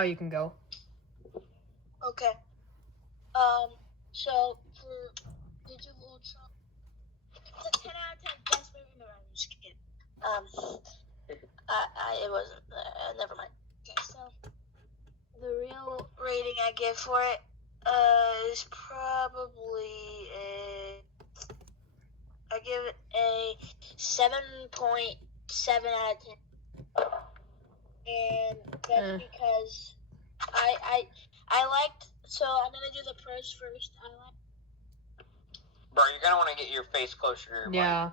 Now you can go. Okay. So for Age of Ultron, it's a 10 out of 10 best movie. No, I'm just kidding. It wasn't. Never mind. Okay, so the real rating I give for it is probably I give it a 7.7 out of 10, and that's because I liked. So I'm gonna do the pros first. Bro, you're gonna want to get your face closer to your mic. Yeah.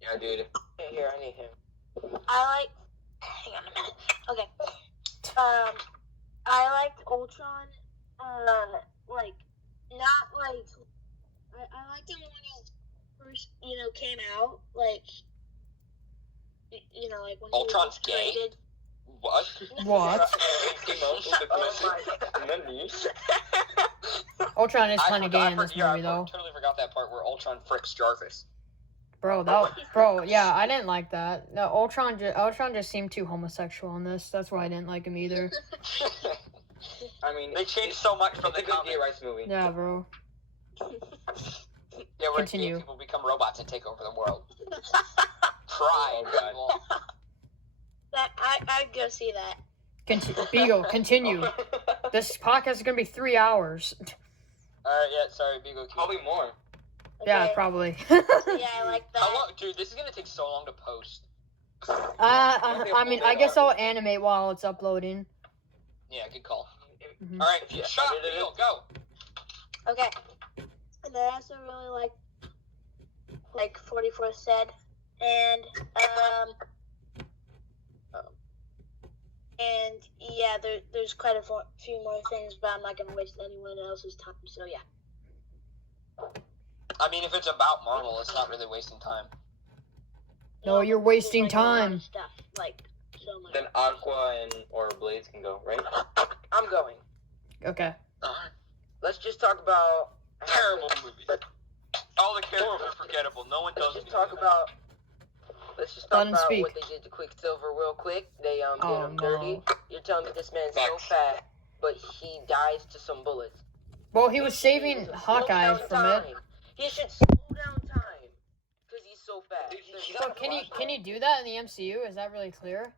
Yeah, dude. Here, I need him. Hang on a minute. Okay. I liked Ultron. Not like. I liked him when he first, came out. Like when Ultron's he was created. What? What? Ultron is kind of gay in this movie, though. I totally forgot that part where Ultron fricks Jarvis. Bro, yeah, I didn't like that. No, Ultron just seemed too homosexual in this. That's why I didn't like him either. I mean, they changed so much from the gay rights movie. Yeah, bro. Yeah, where gay people become robots and take over the world. Pride. Oh, God. I'd go see that. Beagle, continue. This podcast is gonna be 3 hours. Alright, yeah, sorry, Beagle. Probably more. Okay. Yeah, probably. Yeah, I like that. How long, dude? This is gonna take so long to post. I mean, I guess I'll animate while it's uploading. Yeah, good call. Mm-hmm. All right, shut up, Beagle, go. Okay. And I also really like 44 said, and yeah, there's quite a few more things, but I'm not gonna waste anyone else's time. So yeah. I mean, if it's about Marvel, it's not really wasting time. No, you're wasting time. Stuff, like so much. Then Aqua or Blades can go, right? I'm going. Okay. Let's just talk about Terrible movie. All the characters are forgettable. No one does. Let's just talk about what they did to Quicksilver real quick. They did him dirty. You're telling me this man's so fat, but he dies to some bullets. Well, he was saving Hawkeye from it. He should slow down time because he's so fat. So can you do that in the MCU? Is that really clear?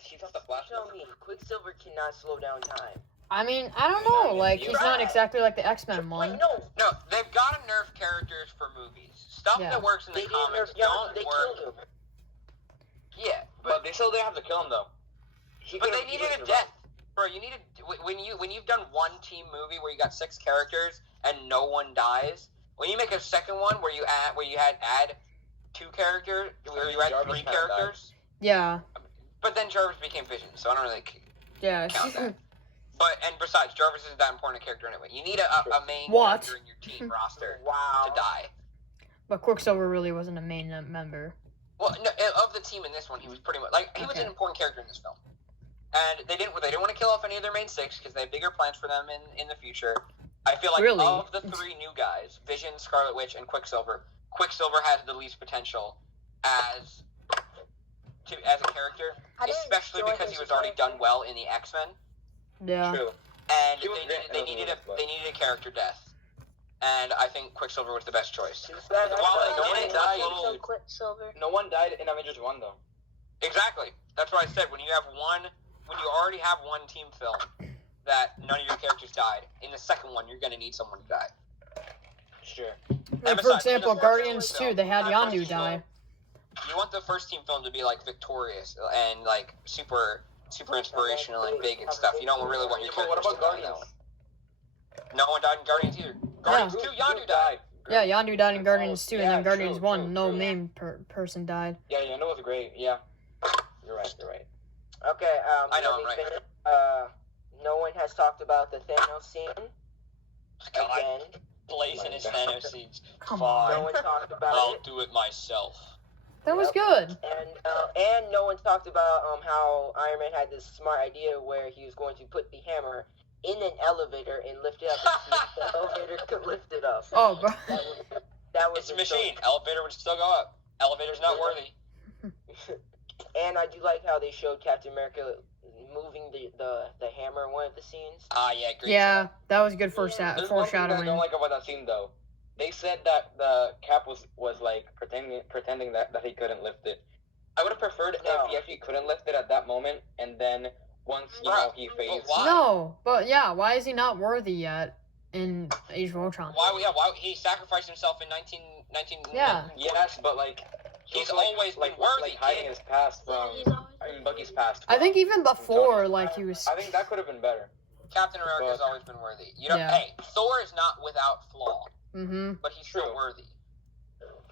He's not the Flash. Tell me, Quicksilver cannot slow down time. I mean, I don't know. Like, he's not exactly like the X-Men one. Wait, no, they've got to nerf characters for movies. Stuff that works in the comics don't work. Yeah, but they still didn't have to kill him though. But they needed a death, bro. You needed when you've done one team movie where you got 6 characters and no one dies. When you make a second one where you add 2 characters, where you add 3 characters. Yeah. But then Jarvis became Vision, so I don't really count that. And besides, Jarvis isn't that important a character anyway. You need a main character in your team roster to die. But Quicksilver really wasn't a main member. Well, no, of the team in this one, he was pretty much he was an important character in this film. And they didn't want to kill off any of their main 6 because they have bigger plans for them in the future. I feel like of the 3 new guys, Vision, Scarlet Witch, and Quicksilver has the least potential as a character, especially because he was already done well in the X-Men. Yeah. True. And they needed a character death. And I think Quicksilver was the best choice. No one died in Avengers 1 though. Exactly. That's what I said. When you already have one team film that none of your characters died, in the second one you're gonna need someone to die. Sure. For example, Guardians 2, they had Yondu die. You want the first team film to be victorious and super inspirational and big and stuff. You don't really want your characters. What about Guardians? No one died in Guardians either. Guardians 2, Yondu died. Yeah, Yondu died in Guardians 2, and then Guardians 1, no main person died. Yeah, Yondu was great. Yeah, you're right. Okay, I know I'm right. No one has talked about the Thanos scene. Again, blazing his Thanos scenes. Come on. No one talked about I'll do it myself. That was good. And no one talked about how Iron Man had this smart idea where he was going to put the hammer in an elevator and lift it up. And the elevator could lift it up. Oh, bro. That was it's a machine. Elevator would still go up. Elevator's not worthy. And I do like how they showed Captain America removing the hammer in one of the scenes. Yeah, great. Yeah, shot. that was good There's one thing that I foreshadowing. don't like about that scene, though. They said that the Cap was like pretending that he couldn't lift it. I would have preferred if he actually couldn't lift it at that moment, and then once he phased. No, but yeah, why is he not worthy yet in Age of Ultron? Why he sacrificed himself in 19? Yeah. Yes, but like he's always been worthy. Hiding his past from Bucky's past. I think even before, like he was. I think that could have been better. Captain America's always been worthy. You know, hey, Thor is not without flaw. But he's still worthy.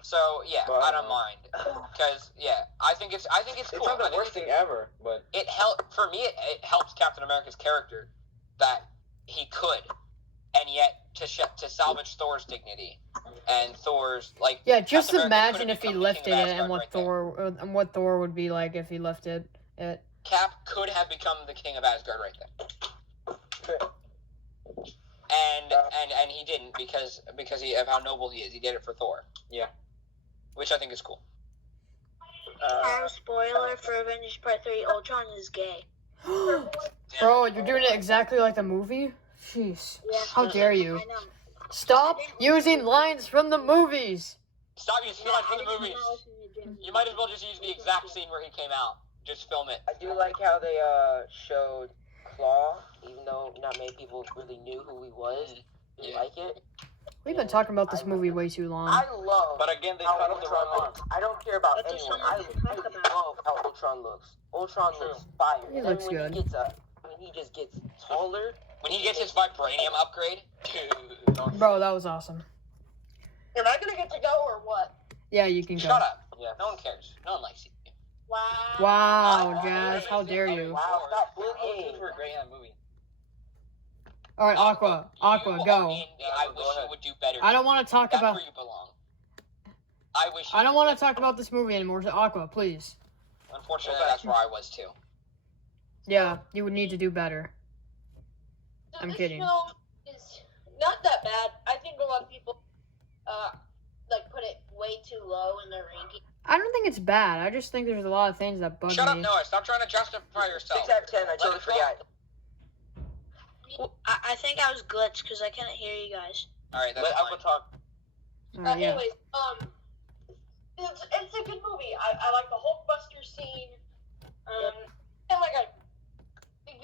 So yeah, I don't mind because I think it's cool. It's not the worst thing ever, but it helps Captain America's character that he could, and yet to salvage Thor's dignity and Thor's like. Yeah, just imagine if he lifted it and what Thor would be like if he lifted it. Cap could have become the king of Asgard right there. And he didn't because of how noble he is. He did it for Thor. Yeah. Which I think is cool. Spoiler for Avengers Part 3, Ultron is gay. Bro, you're doing it exactly like the movie? Jeez. Yeah, How dare you? I know. Stop using lines from the movies! Stop using lines from the movies! You might as well just use the exact scene where he came out. Just film it. I do like how they showed Claw, even though not many people really knew who he was. You like it? We've been talking about this movie way too long. I love. But again, they cut off the wrong arm. I don't care about anyone. I love how Ultron looks. Ultron looks fire. He looks good. He just gets taller. When he gets his vibranium upgrade, dude. Bro, that was awesome. Am I gonna get to go or what? Yeah, you can go. Shut up. Yeah, no one cares. No one likes you. Wow, Jazz, how dare you? Wow, stop bullying. You were great in that movie. All right, Aqua, go. I wish you would do better. I don't want to talk That's about. where you belong. I don't want to talk about this movie anymore. So Aqua, please. Unfortunately, that's where I was too. Yeah, you would need to do better. So I'm this kidding. film is not that bad. I think a lot of people put it way too low in their ranking. I don't think it's bad. I just think there's a lot of things that bug Shut me. up, Noah. Stop trying to justify yourself. 6 out of 10. I totally forgot. I think I was glitched because I couldn't hear you guys. Alright, that's fine. Talk. Yeah. Anyways, it's a good movie. I like the Hulkbuster scene. And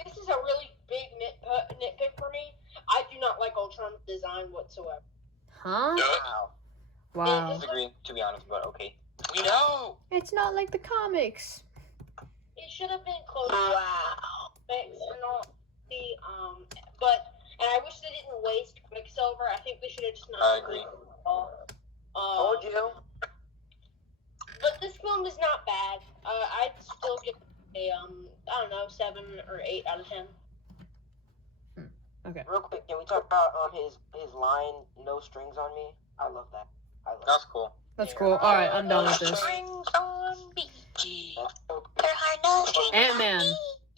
this is a really big nitpick for me. I do not like Ultron's design whatsoever. Huh? Wow. I disagree, to be honest, but okay. We know. It's not like the comics. It should have been closer. Wow. And not the and I wish they didn't waste Quicksilver. I think they should have just not. I agree. Told you. But this film is not bad. I'd still give it a 7 or 8 out of 10. Okay. Real quick, can we talk about his line "No strings on me"? I love that. That's cool. That's cool. All right, I'm done with this. Strings on me. There are no strings Ant-Man.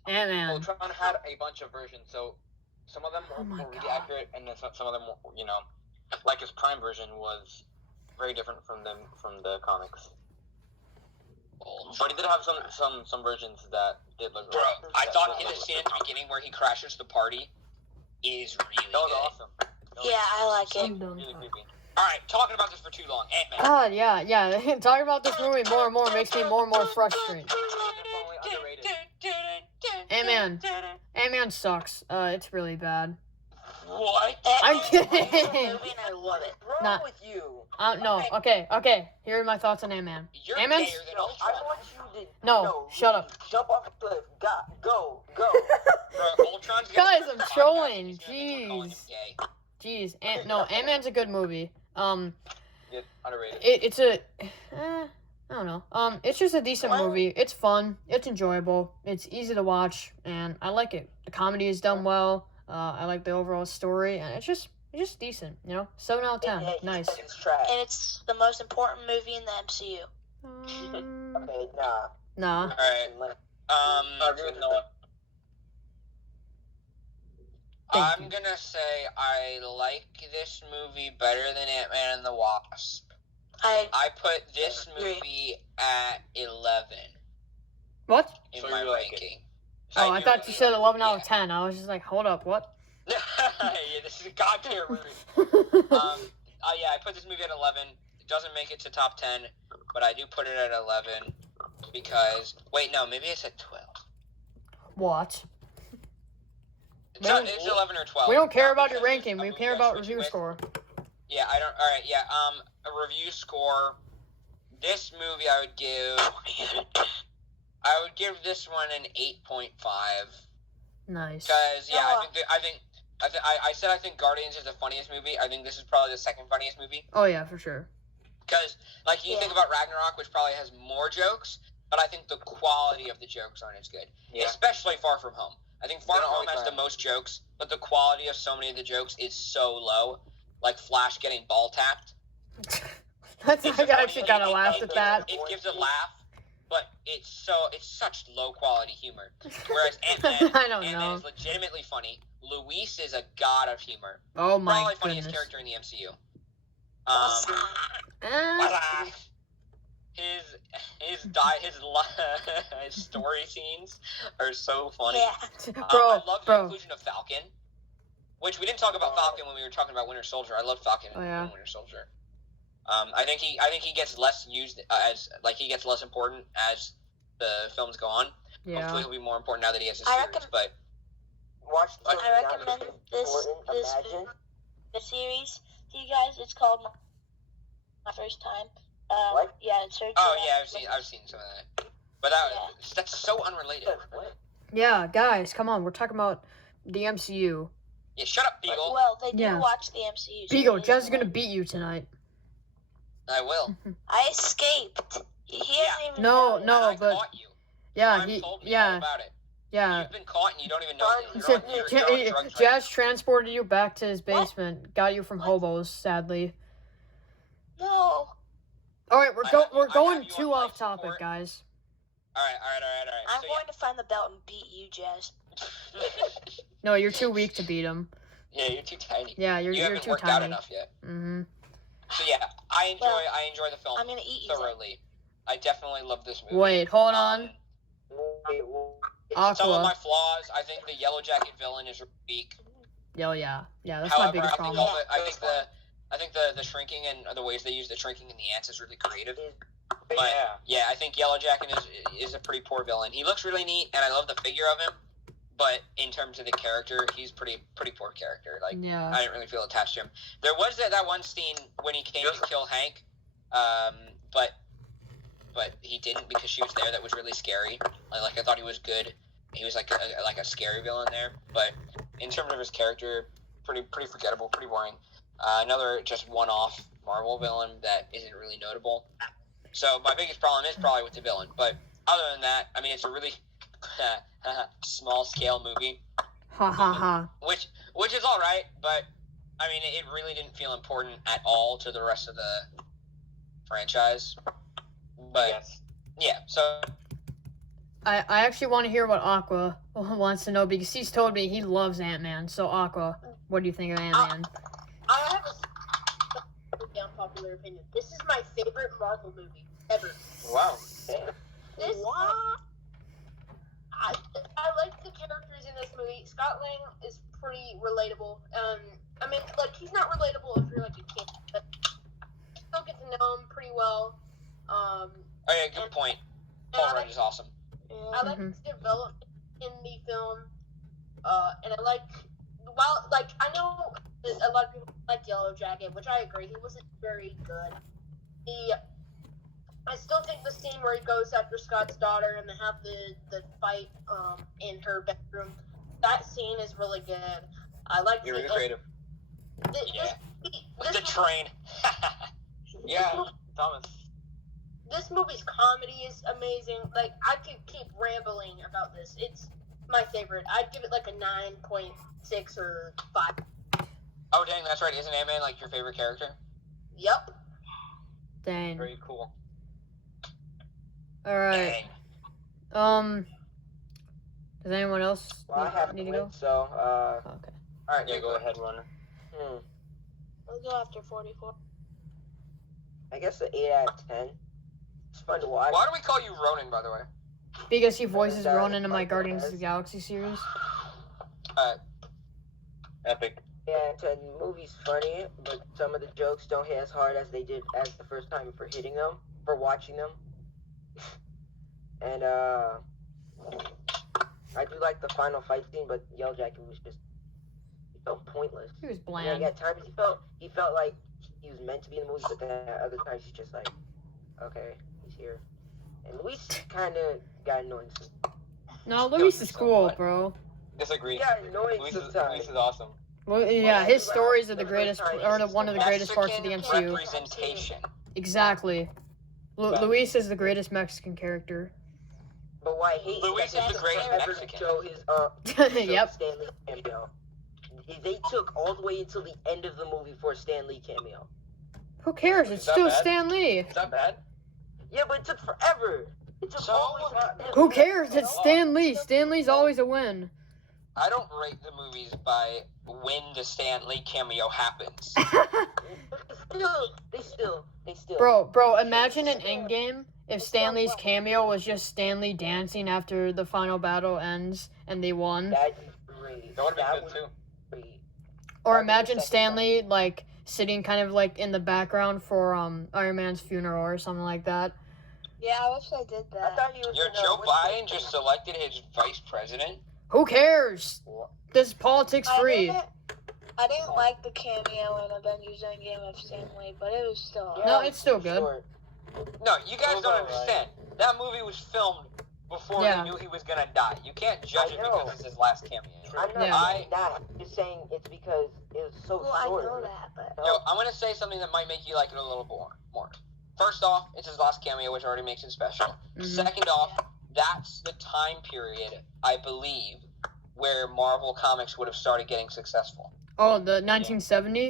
Ant-Man. Ultron had a bunch of versions, so some of them were really God. accurate, and then some of them, like his Prime version was very different from the comics. But he did have some versions that did look. Bro, I thought his scene at the beginning where he crashes the party is really That was good. awesome. Yeah, I like it. I'm done. Really creepy. All right, talking about this for too long. Ant-Man. God, yeah. Talking about this movie more and more makes me more and more frustrated. Ant-Man sucks. It's really bad. What? I'm kidding. I love it. What's wrong Not- with you? No. Okay. Here are my thoughts on Ant-Man. You're Ant-Man's- gayer than I Ultron. want you to. No, shut up. Jump off a cliff. Go. Bro, Ultron's gonna Guys, start I'm the podcast trolling. and he's gonna be calling him gay. Jeez. Ant-Man's a good movie. Yeah, underrated. It's a. I don't know. It's just a decent movie. It's fun. It's enjoyable. It's easy to watch, and I like it. The comedy is done well. I like the overall story, and it's just decent. 7 out of 10. Nice. It's trash. And it's the most important movie in the MCU. Okay, Nah. All right. I agree with Noah. Thank I'm you. gonna say I like this movie better than Ant-Man and the Wasp. I put this movie at 11 What? in So my you like ranking. Oh, I thought you said 11 out of 10. I was just like, hold up, what? Yeah, this is a god tier movie. Yeah, I put this movie at 11. It doesn't make it to top 10, but I do put it at 11 because wait, no, maybe it's at 12. What? It's 11 or 12. We don't care about your ranking. We care about review score. Yeah, I don't. All right, yeah. A review score. This movie, I would give this one an 8.5. Nice. Because I said I think Guardians is the funniest movie. I think this is probably the second funniest movie. Oh yeah, for sure. Because like you think about Ragnarok, which probably has more jokes, but I think the quality of the jokes aren't as good. Yeah. Especially Far From Home. I think Far From Home has the most jokes, but the quality of so many of the jokes is so low. Like Flash getting ball tapped. I actually kind of laughed at that. It gives a laugh, but it's such low quality humor. Whereas Ant-Man is legitimately funny. Luis is a god of humor. Oh my Probably goodness. funniest character in the MCU. His story scenes are so funny. Yeah. I love the inclusion of Falcon, which we didn't talk about Falcon when we were talking about Winter Soldier. I love Falcon in Winter Soldier. I think he gets less used he gets less important as the films go on. Yeah. Hopefully he'll be more important now that he has a series. I recommend the series to you guys. It's called My First Time. What? Yeah, it's I've seen some of that. But that's so unrelated. Yeah, guys, come on. We're talking about the MCU. Yeah, shut up, Beagle. Well, they do watch the MCU. Beagle, Jez is gonna beat you tonight. I will. I escaped. He hasn't even No, I but caught you. yeah, I've told me all about it. Yeah. You've been caught and you don't even know. Jazz transported you back to his basement. Got you from hobos, sadly. No. All right, we're going too off topic, guys. All right. I'm going to find the belt and beat you, Jazz. No, you're too weak to beat him. Yeah, you're too tiny. Yeah, you you're haven't too worked tiny. out enough yet. Mm-hmm. So yeah, I enjoy the film I'm gonna eat you thoroughly. I definitely love this movie. Wait, hold on. Aqua. Some of my flaws, I think the Yellow Jacket villain is weak. Oh yeah, that's my biggest problem. I think the shrinking and the ways they use the shrinking and the ants is really creative. But I think Yellow Jacket is a pretty poor villain. He looks really neat, and I love the figure of him. But in terms of the character, he's pretty poor character. Like I didn't really feel attached to him. There was that one scene when he came to kill Hank, but he didn't because she was there. That was really scary. Like I thought he was good. He was like a scary villain there. But in terms of his character, pretty forgettable, pretty boring. Another just one-off Marvel villain that isn't really notable. So my biggest problem is probably with the villain. But other than that, I mean, it's a really small-scale movie. Ha ha ha. Which is all right, but I mean, it really didn't feel important at all to the rest of the franchise. But yeah, so I actually want to hear what Aqua wants to know because he's told me he loves Ant-Man. So Aqua, what do you think of Ant-Man? I have a unpopular opinion. This is my favorite Marvel movie ever. Wow. I like the characters in this movie. Scott Lang is pretty relatable. I mean, like, he's not relatable if you're like a kid, but you still get to know him pretty well. Oh yeah, good point. Paul Rudd is awesome. I like his development in the film, and I like. I know a lot of people like Yellow Jacket, which I agree. He wasn't very good. I still think the scene where he goes after Scott's daughter and they have the fight in her bedroom, that scene is really good. I like. You're really creative. The train. Yeah, Thomas. This movie's comedy is amazing. Like, I could keep rambling about this. It's my favorite. I'd give it like a 9.6 or 5. Oh, dang, that's right. Isn't Ant-Man like your favorite character? Yep. Dang. Very cool. All right. Dang. Does anyone else need to go? So, okay. All right, yeah, go ahead, Runner. We'll go after 44. I guess an 8 out of 10. It's fun to watch. Why do we call you Ronan, by the way? Because he voices Ronan in my Guardians of the Galaxy series. Epic. Yeah, the movie's funny, but some of the jokes don't hit as hard as they did as the first time for watching them. And I do like the final fight scene, but Yellow Jacket he felt pointless. He was bland. Yeah, at times he felt like he was meant to be in the movie, but then at other times he's just like, okay, he's here. And Luis kind of got annoying. No, Luis is cool, bro. Disagree. Yeah, annoying Luis sometimes. is awesome. Well, yeah, his stories are the greatest, or one of the greatest parts of the MCU. Representation. Exactly. Luis is the greatest Mexican character. But why I hate Luis that is the greatest ever Mexican. show his Yep. Stan Lee cameo. They took all the way until the end of the movie for a Stan Lee cameo. Who cares? It's Is that still bad? Stan Lee. Is that bad? Yeah, but it took forever. It took all the way to the end. Who cares? It's Stan Lee. Stan Lee's always a win. I don't rate the movies by when the Stan Lee cameo happens. They still. Bro, imagine an Endgame if Stan Lee's cameo was just Stan Lee dancing after the final battle ends and they won. That'd be great. That would have been good too. Great. Or imagine Stan Lee, like, sitting kind of, like, in the background for, Iron Man's funeral or something like that. Yeah, I wish I did I that. thought he was. Joe Biden just selected his vice president. Who cares? This is politics free. I didn't like the cameo in Avengers Endgame of Stan Lee, but it was still. No, it's still good. No, you guys don't understand. That movie was filmed before Yeah. he knew he was gonna die. You can't judge it because it's his last cameo. I'm not Yeah. saying that. I'm just saying it's because it was so Well, I short. know that, but. Yo, I'm gonna say something that might make you like it a little more. First off, it's his last cameo, which already makes it special. Mhm. Second off, that's the time period, I believe, where Marvel Comics would have started getting successful. Oh, the 1970?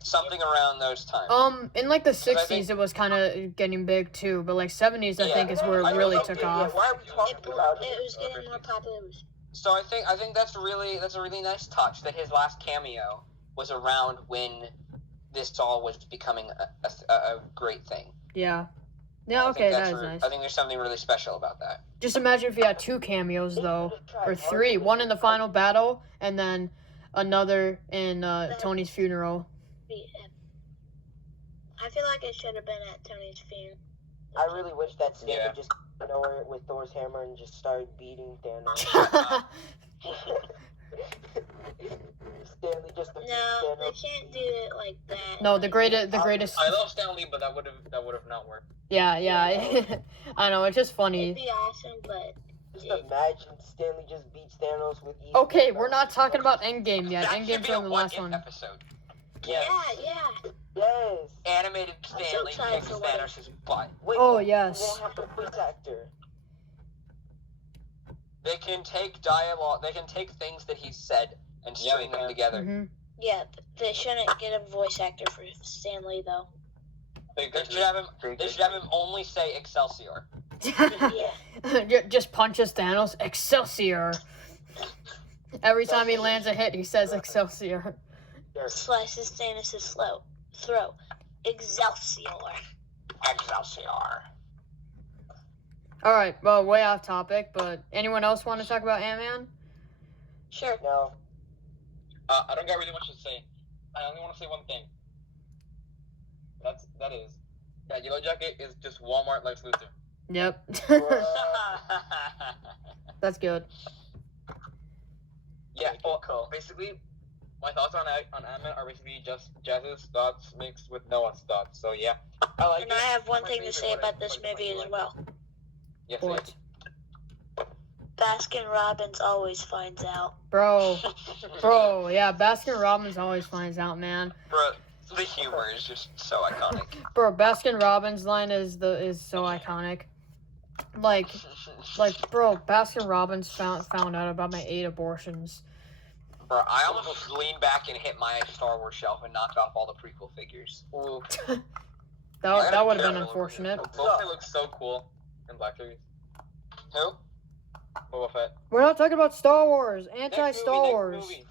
Something around those times. In, like, the I 60s, think- it was kind of getting big, too. But, like, 70s, I Yeah. think, is where it I really don't took think- off. Why are we talking about It was getting more popular. So I think that's a really nice touch that his last cameo was around when this all was becoming a great thing. Yeah. Yeah, I think okay, that's that is nice. I think there's something really special about that. Just imagine if you had 2 cameos, though. Or 3. One in the final battle, and then another in Tony's funeral. I feel like it should have been at Tony's funeral. I really wish that Stan Yeah. would just go nowhere with Thor's hammer and just start beating Thanos. Stanley just defeats No, they Thanos. can't do it like that. No, the greatest. I love Stan Lee, but that would have not worked. Yeah. I know, it's just It'd funny. be awesome, but. Just imagine Stanley just beats Thanos with ease. Okay, we're not talking about Endgame yet. That should Endgame's be a on the last what-if one. episode. Yeah. Yes. Animated so Stanley excited kicks for what Thanos' butt. Wait, Oh, you yes. won't have the voice actor. They can take dialogue. They can take things that he said and string them together. Hmm. Yeah, they shouldn't get a voice actor for Stan Lee, though. They should have him. They should have him only say Excelsior. Yeah. Just punches Thanos. Excelsior. Every time he lands a hit, he says Excelsior. Slices Thanos' throat. Excelsior. Excelsior. Alright, well, way off topic, but anyone else want to talk about Ant-Man? Sure. No. I don't got really much to say. I only want to say one thing. That Yellow Jacket is just Walmart Lex Luthor. Yep. That's good. Yeah, well, cool. Basically, my thoughts on Ant-Man are basically just Jazz's thoughts mixed with Noah's thoughts. So yeah, I like And it. I have one My thing to favorite say one about is this movie as like- well. Yes, What? Baskin Robbins always finds out. Bro, yeah, Baskin Robbins always finds out, man. Bro, the humor is just so iconic. Bro, Baskin Robbins line is so iconic. Like, bro, Baskin Robbins found out about my 8 abortions. Bro, I almost leaned back and hit my Star Wars shelf and knocked off all the prequel figures. Ooh. That would have been unfortunate. Boba Fett looks so cool in Black Series. Who? Boba Fett. We're not talking about Star Wars. Anti-Star Next Wars. movie.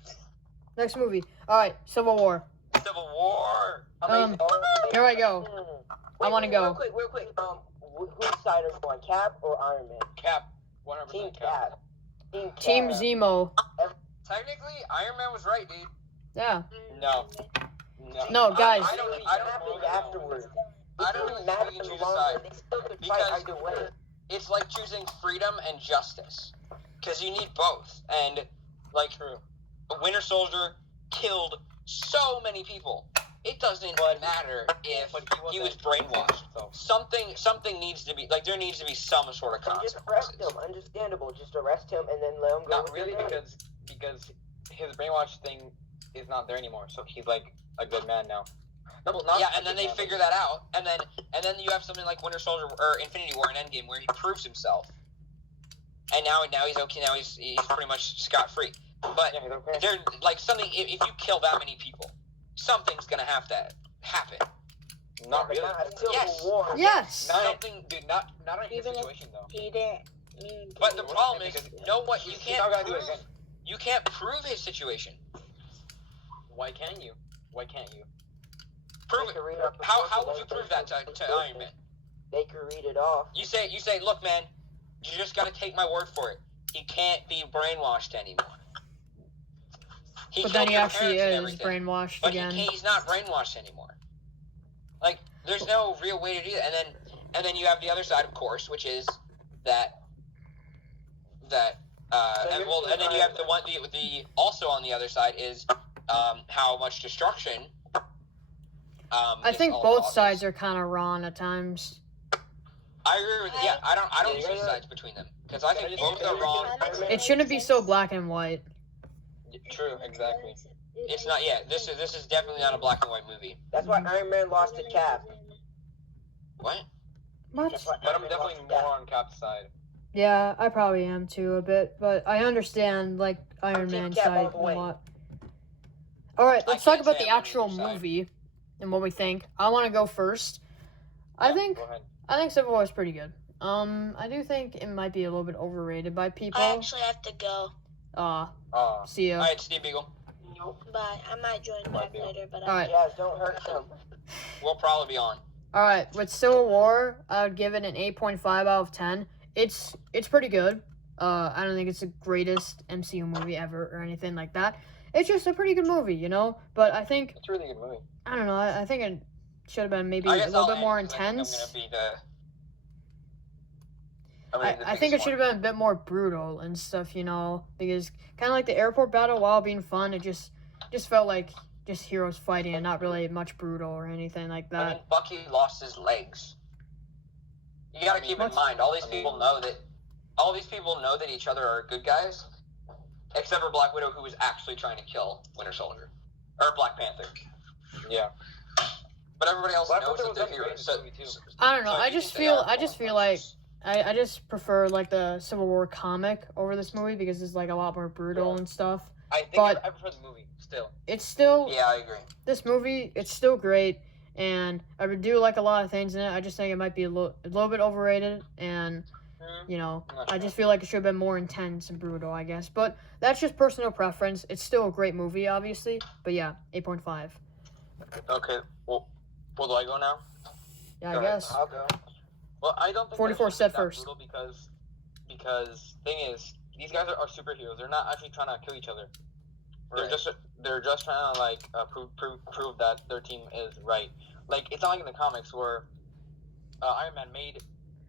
Next movie. Alright, Civil War. Civil War. Here I go. I wanna go. Real quick. whose side are you on, Cap or Iron Man? Cap. 100% Team Cap. Cap. Team Zemo. Technically, Iron Man was right, dude. Yeah. No. No, guys. I don't happened afterwards. I don't really think we can choose a side. They still could Because fight either way. it's like choosing freedom and justice. Because you need both. And, like, Winter Soldier killed so many people. It doesn't matter if he was brainwashed. Something needs to be, like, there needs to be some sort of Just consequences. arrest him. Understandable. Just arrest him and then let him go. Not really, because his brainwash thing is not there anymore. So he's like a good man now. Yeah, and then they figure that out, and then you have something like Winter Soldier or Infinity War and Endgame where he proves himself, and now he's okay. Now he's pretty much scot free. But there's like something. If you kill that many people, something's gonna have to happen. Not really. Yes. Yes. Something, dude. Not in his Even if situation though. he didn't. But the problem is, you He's not gonna do it prove. again. You can't prove his situation. Why can't you? Prove it. How would you prove that to Iron Man? They could read it off. You say, look, man, you just gotta take my word for it. He can't be brainwashed anymore. But then he killed your actually parents and is everything, brainwashed but again. he's not brainwashed anymore. Like, there's no real way to do that. And then you have the other side, of course, which is that and then you have the also on the other side is how much destruction. I think both sides are kind of wrong at times. I agree with yeah. I don't choose sides between them because I think both are wrong. It shouldn't be so black and white. True, exactly. It's not. Yeah, this is definitely not a black and white movie. That's why Iron Man lost to Cap. What? What? But I'm definitely more on Cap's side. Yeah, I probably am too a bit, but I understand like Iron Man's side a lot. All right, let's talk about the actual movie and what we think. I want to go first. I think Civil War is pretty good. I do think it might be a little bit overrated by people. I actually have to go. See ya. All right, Steve Beagle. Bye. I might join back later, but All right. Yeah, don't hurt them. We'll probably be on. All right, with Civil War, I would give it an 8.5 out of 10. It's pretty good. I don't think it's the greatest MCU movie ever or anything like that. It's just a pretty good movie, you know? But I think... It's a really good movie. I don't know. I think it should have been maybe a little bit more intense. I think it should have been a bit more brutal and stuff, you know? Because kind of like the airport battle, while being fun, it just felt like just heroes fighting and not really much brutal or anything like that. I mean, Bucky lost his legs. You gotta keep in mind, all these people know that each other are good guys, except for Black Widow, who was actually trying to kill Winter Soldier. Or Black Panther. Yeah. But everybody else knows that they're heroes. So, I don't know. so I you just can say feel like I just prefer like the Civil War comic over this movie because it's like a lot more brutal and stuff. I prefer the movie still. It's still Yeah, I agree. This movie, it's still great, and I do like a lot of things in it. I just think it might be a little bit overrated, and you know, I just feel like it should have been more intense and brutal, I guess. But that's just personal preference. It's still a great movie, obviously. But yeah, 8.5. Okay, well, do I go now? Yeah, I guess. I'll go. Well, I don't think 44 that said that first. brutal because thing is, these guys are superheroes. They're not actually trying to kill each other. They're just trying to like prove that their team is right. Like it's not like in the comics where Iron Man made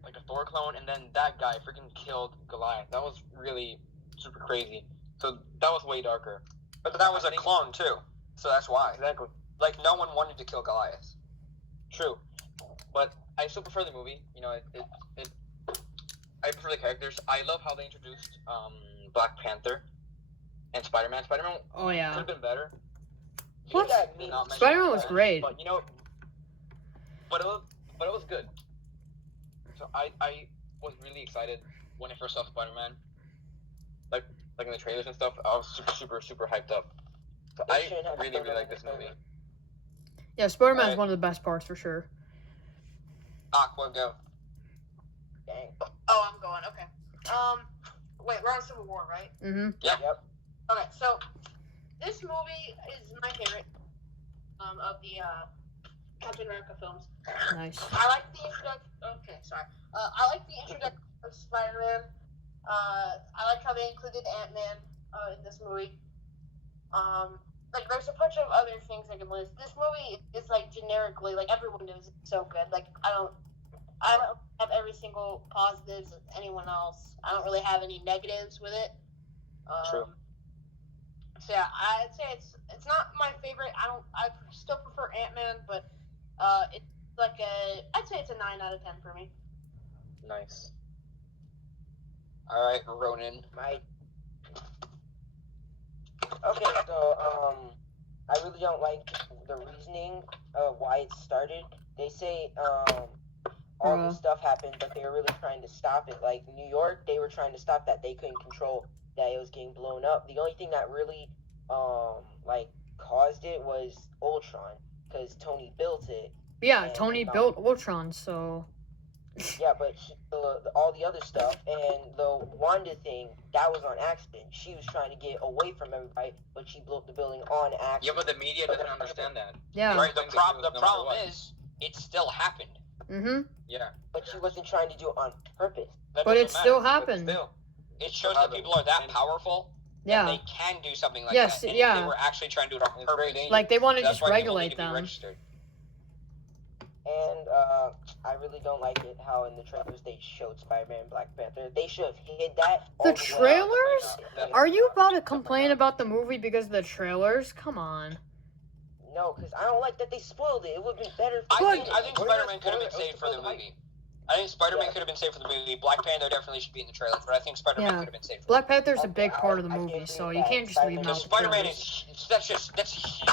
like a Thor clone and then that guy freaking killed Goliath. That was really super crazy. So that was way darker. But that was a clone too, so that's why. Exactly. Like no one wanted to kill Goliath. True. But I still prefer the movie. You know, I prefer the characters. I love how they introduced Black Panther and Spider-Man. Spider-Man Oh could yeah. have been better. What? Did not mention Spider-Man was that. great. But you know, but it was good. So I was really excited when I first saw Spider-Man. Like in the trailers and stuff. I was super hyped up. So I really like this movie. Yeah, Spider-Man is Alright. one of the best parts for sure. Aqua, go. Dang. Oh, I'm going. Okay. Wait, we're on Civil War, right? Mm-hmm. Yep. Okay, so this movie is my favorite of the Captain America films. Nice. I like the introduction. Okay, sorry. I like the introduction of Spider-Man. I like how they included Ant-Man in this movie. Like there's a bunch of other things I can list. This movie is like generically like everyone knows it's so good. Like I don't have every single positives as anyone else. I don't really have any negatives with it. True. So yeah, I'd say it's not my favorite. I still prefer Ant-Man, but it's like I'd say it's a 9 out of 10 for me. Nice. All right, Ronan. Okay, so I really don't like the reasoning of why it started. They say all this stuff happened, but they were really trying to stop it. Like New York, they were trying to stop that. They couldn't control that it was getting blown up. The only thing that really like caused it was Ultron, because Tony built it. Yeah, Tony built Ultron, so. Yeah, but all the other stuff and the Wanda thing, that was on accident. She was trying to get away from everybody, but she blew up the building on accident. Yeah, but the media doesn't understand that. Yeah. Right. The problem is it still happened. Mm-hmm. Yeah. But she wasn't trying to do it on purpose. But it still happened. Still, it shows that people are that powerful. Yeah. That they can do something like yes, that. And yeah. if they were actually trying to do it on purpose. Like they want to That's just why people need regulate to be them. registered. And I really don't like it how in the trailers they showed Spider-Man and Black Panther. They should have hid that. The trailers? Are you about to complain about the movie because of the trailers? Come on. No, because I don't like that they spoiled it. It would have been better if I think Spider-Man could have been saved for the movie. I think Spider-Man could have been saved for the movie. Black Panther definitely should be in the trailers, but I think Spider-Man could have been saved. Black Panther's a big part of the movie, so you can't just leave him out. Spider-Man is that's huge.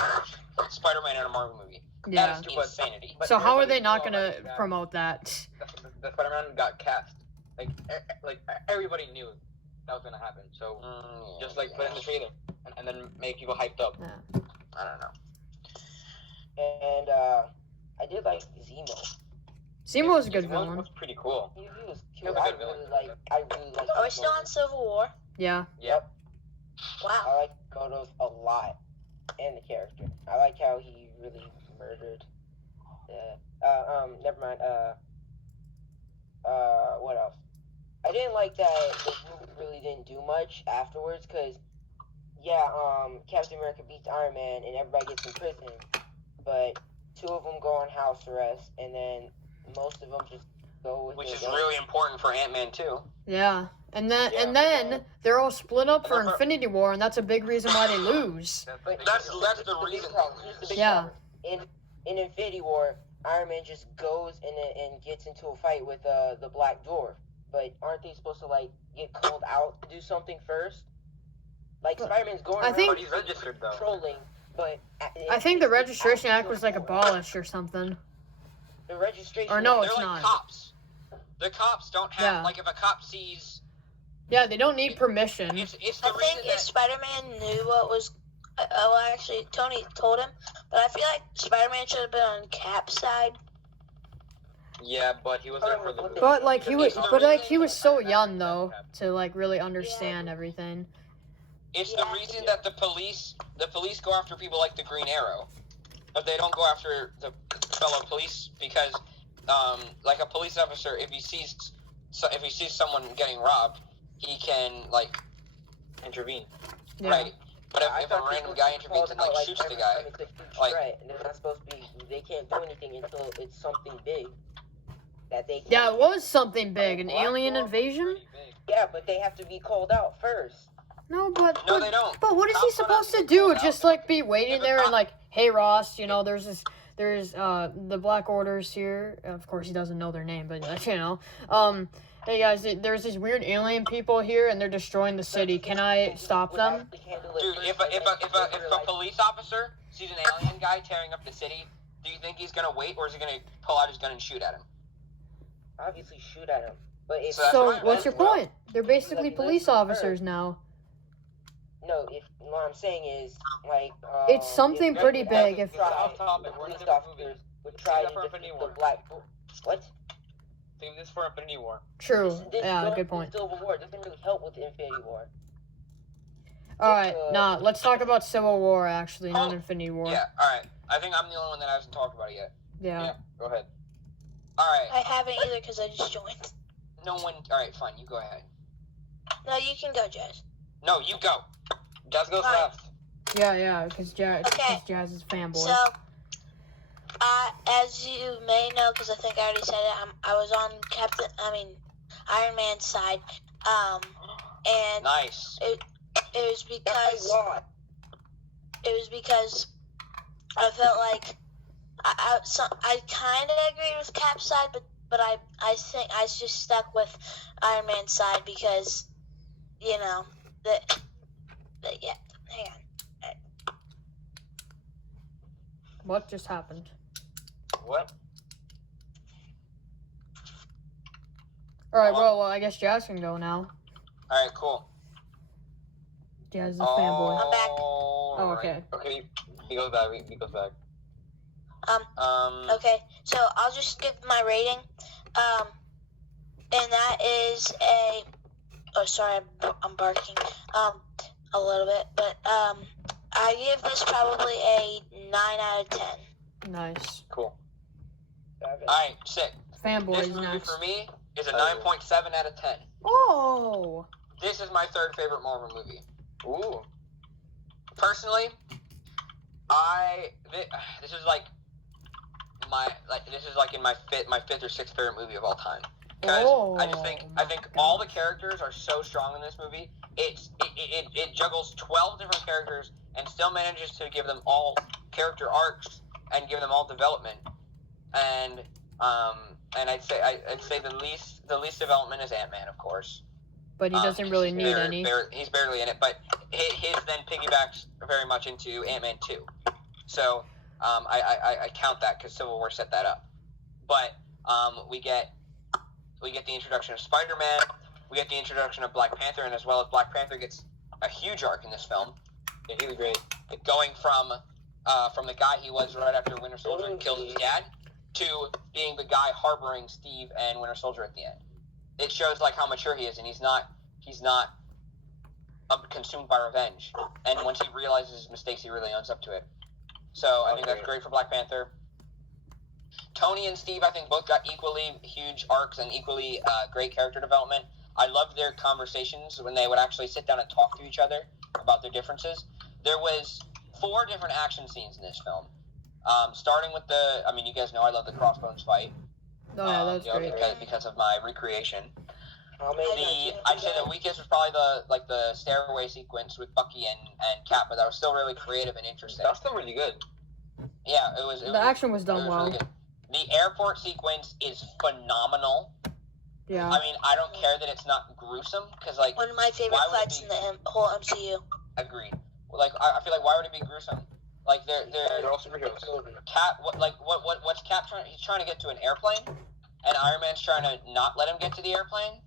Spider-Man in a Marvel movie. Yeah. That is insanity. So how are they not gonna promote that? The Spider-Man got cast. Like everybody knew that was gonna happen. So just like put it in the trailer and then make people hyped up. Yeah. I don't know. And I did like Zemo. Zemo was a good Zemo villain. was pretty cool. He was He cute. was a I good villain. really like. Are we still on Civil War? Yeah. Yep. Wow. I like Godos a lot, and the character. I like how he really murdered. Never mind. What else? I didn't like that the movie really didn't do much afterwards, cause Captain America beats Iron Man and everybody gets in prison, but 2 of them go on house arrest, and then most of them just go with. Which is really important for Ant-Man too. Yeah. And then they're all split up for Infinity War, and that's a big reason why they lose. That's the reason. Yeah. In Infinity War, Iron Man just goes and gets into a fight with the Black Dwarf. But aren't they supposed to get called out to do something first? Like Spider-Man's going around but he's registered though. patrolling, but I think the Registration Act was abolished or something. The registration. Or no, They're it's like not. cops. The cops don't have if a cop sees. Yeah, they don't need permission. It's the I think if Spider-Man knew what was. Well, actually, Tony told him, but I feel like Spider-Man should have been on Cap's side. Yeah, but he was there for the. But he was so young though to really understand everything. It's the reason that the police go after people like the Green Arrow, but they don't go after the fellow police because, like a police officer, if he sees someone getting robbed, he can intervene, right? But if a random guy intervenes and shoots the guy, and they're not supposed to be, they can't do anything until it's something big that they. Yeah, it was something big, an alien invasion. Yeah, but they have to be called out first. No, they don't. But what is he supposed to do? Just be waiting there and hey Ross, there's the Black Order's here. Of course, he doesn't know their name, but hey guys, there's these weird alien people here and they're destroying the city. Can I stop them? Dude, if a police officer sees an alien guy tearing up the city, do you think he's gonna wait or is he gonna pull out his gun and shoot at him? Obviously, shoot at him. But if so what's your point? They're basically police officers now. No, what I'm saying is it's something pretty big. If police officers would try to defeat the Black. What? Save this for Infinity War. True. Yeah, good point. Civil War doesn't really help with Infinity War. Alright, let's talk about Civil War actually, not Infinity War. Yeah, alright. I think I'm the only one that hasn't talked about it yet. Yeah. Go ahead. All right. I haven't either because I just joined. No one. All right, fine. You go ahead. No, you can go, Jazz. No, you go. Jazz goes Fine. last. Yeah, because Jazz is a fanboy. So, as you may know, because I think I already said it, I was on Iron Man's side. And Nice. it was because I felt like I kind of agreed with Cap's side, but I think I just stuck with Iron Man's side because, you know, yeah. Hang on. What just happened? What? All right, well, I guess Jazz can go now. All right, cool. Jazz is a fanboy. I'm back. Oh, okay. Okay, he goes back. He goes back. Okay, so I'll just give my rating. And that is a. Oh, sorry, I'm barking. A little bit, but I give this probably a 9 out of 10. Nice. Cool. All right, sick. Fanboy This is movie next. for me is a 9.7 out of 10. Oh. This is my third favorite Marvel movie. Ooh. Personally, this is like in my fifth or sixth favorite movie of all time. Because I think all the characters are so strong in this movie. It juggles 12 different characters and still manages to give them all character arcs and give them all development. And I'd say the least development is Ant-Man, of course. But he doesn't really need any. He's barely in it, but his then piggybacks very much into Ant-Man 2. So I count that because Civil War set that up. But we get the introduction of Spider-Man, we get the introduction of Black Panther, and as well as Black Panther gets a huge arc in this film. Yeah, he was great. Going from the guy he was right after Winter Soldier killed his dad to being the guy harboring Steve and Winter Soldier at the end. It shows like how mature he is, and he's not consumed by revenge. And once he realizes his mistakes, he really owns up to it. So I think that's great for Black Panther. Tony and Steve, I think, both got equally huge arcs and equally great character development. I loved their conversations when they would actually sit down and talk to each other about their differences. There was 4 different action scenes in this film. Starting with you guys know I love the Crossbones fight. Oh, yeah, that's great. Because of my recreation. I'd say the weakest was probably the stairway sequence with Bucky and Cap, but that was still really creative and interesting. That's still really good. Yeah, the action was done well. Really good. The airport sequence is phenomenal. Yeah. I mean, I don't care that it's not gruesome because One of my favorite fights in the whole MCU. Agreed. Like I feel like why would it be gruesome? Like they're all superheroes. Cap. What's Cap trying? He's trying to get to an airplane, and Iron Man's trying to not let him get to the airplane.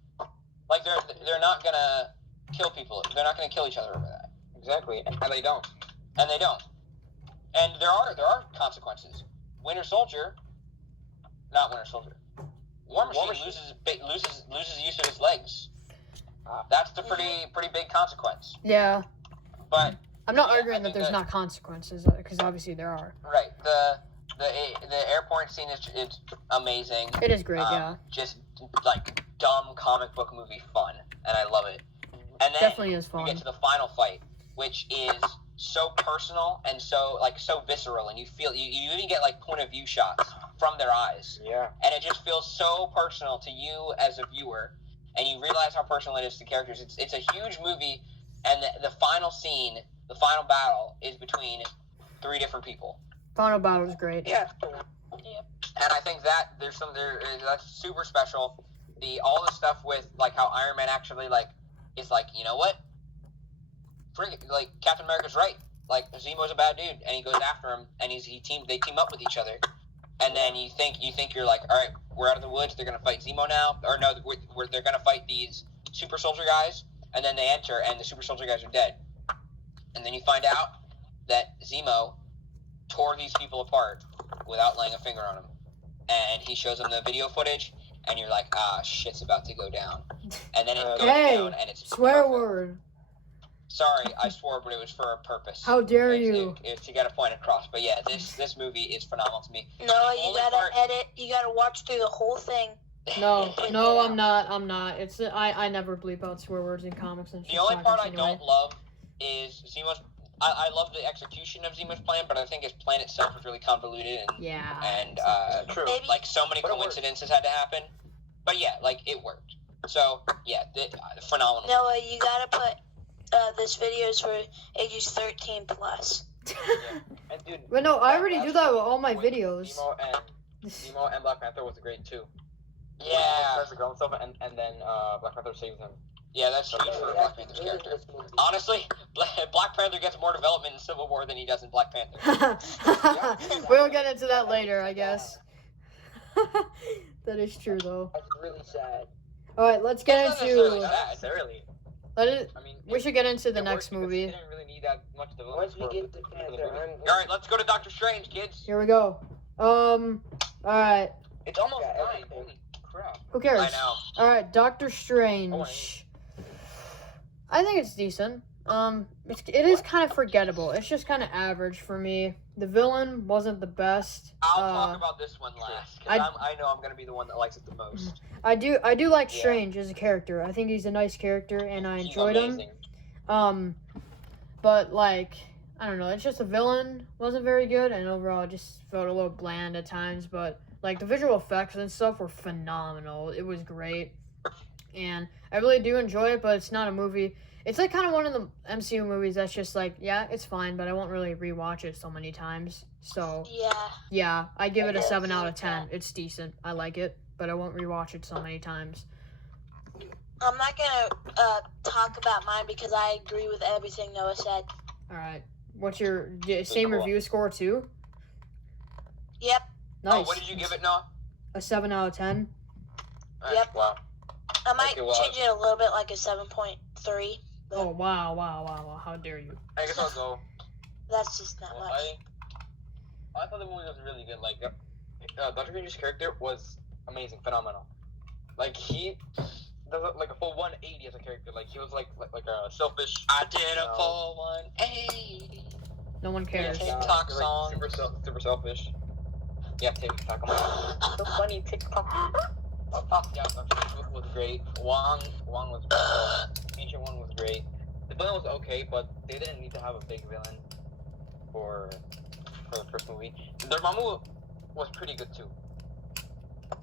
Like they're not gonna kill people. They're not gonna kill each other over that. Exactly, and they don't. And they don't. And there are consequences. Not Winter Soldier. War Machine loses use of his legs. That's the pretty big consequence. Yeah. But I'm not arguing that there's not consequences, because obviously there are. Right. The airport scene is amazing. It is great, yeah. Just like dumb comic book movie fun, and I love it. And then definitely is fun. We get to the final fight, which is so personal and so visceral, and you even get like point of view shots from their eyes. Yeah. And it just feels so personal to you as a viewer, and you realize how personal it is to the characters. It's a huge movie, and the final scene, the final battle, is between 3 different people. Final battle was great. Yeah. And I think that that's super special. All the stuff with like how Iron Man actually is like, you know what? Like Captain America's right. Like Zemo's a bad dude, and he goes after him, and they team up with each other. And then you think you're like, all right, we're out of the woods. They're gonna fight Zemo now, or no, they're gonna fight these super soldier guys. And then they enter, and the super soldier guys are dead. And then you find out that Zemo tore these people apart without laying a finger on them. And he shows them the video footage, and you're like, shit's about to go down. And then it goes down, and it's swear perfect. word. Sorry, I swore, but it was for a purpose. How dare you? It's to get a point across. But yeah, this movie is phenomenal to me. No, you gotta edit. You gotta watch through the whole thing. No, I'm not. It's I never bleep out swear words in comics. And the only part I don't love is Zemo's. I love the execution of Zemo's plan, but I think his plan itself was really convoluted and True. Maybe. like so many coincidences had to happen. But yeah, like it worked. So yeah, phenomenal. Noah, you gotta put this video is for ages 13 plus. Yeah. And dude, But no, I already do that with all my videos. Zemo and Black Panther was great too. Yeah. Tries to go himself, and then Black Panther saves him. Yeah, that's huge for Black Panther's character. Honestly, Black Panther gets more development in Civil War than he does in Black Panther. We'll get into that later, I guess. That is true, though. That's really sad. All right, let's get into. Necessarily. We should get into the next movie. He didn't really need that much development. Once we get to Panther, All right, let's go to Doctor Strange, kids. Here we go. All right. It's almost Yeah, 9. everything. Holy crap. Who cares? I know. All right, Doctor Strange. I think it's decent. It is kind of forgettable. It's just kind of average for me. The villain wasn't the best. I'll talk about this one last, because I know I'm gonna be the one that likes it the most. I do like Strange as a character. I think he's a nice character, and I enjoyed him. But like, I don't know. It's just the villain wasn't very good, and overall, it just felt a little bland at times. But like the visual effects and stuff were phenomenal. It was great, and I really do enjoy it. But it's not a movie. It's like kind of one of the MCU movies that's just like, yeah, it's fine, but I won't really rewatch it so many times. So yeah, I give it a 7 out of 10. It's decent. I like it, but I won't rewatch it so many times. I'm not gonna talk about mine because I agree with everything Noah said. All right, what's your same review score too? Yep. Nice. Oh, what did you give it, Noah? A 7 out of 10. Yep. Wow. I might change it a little bit, like a 7.3. Oh wow! How dare you? I guess I'll go. That's just not much. I thought the movie was really good. Like, Doctor Strange's character was amazing, phenomenal. Like he does like a full 180 as a character. Like he was like a selfish. I did a full 180. No one cares. TikTok song. Super selfish. Yeah, TikTok. Oh so funny TikTok. Yeah, was great. Wong was great. Ancient One was great. The villain was okay, but they didn't need to have a big villain for the first movie. Dormammu was pretty good too.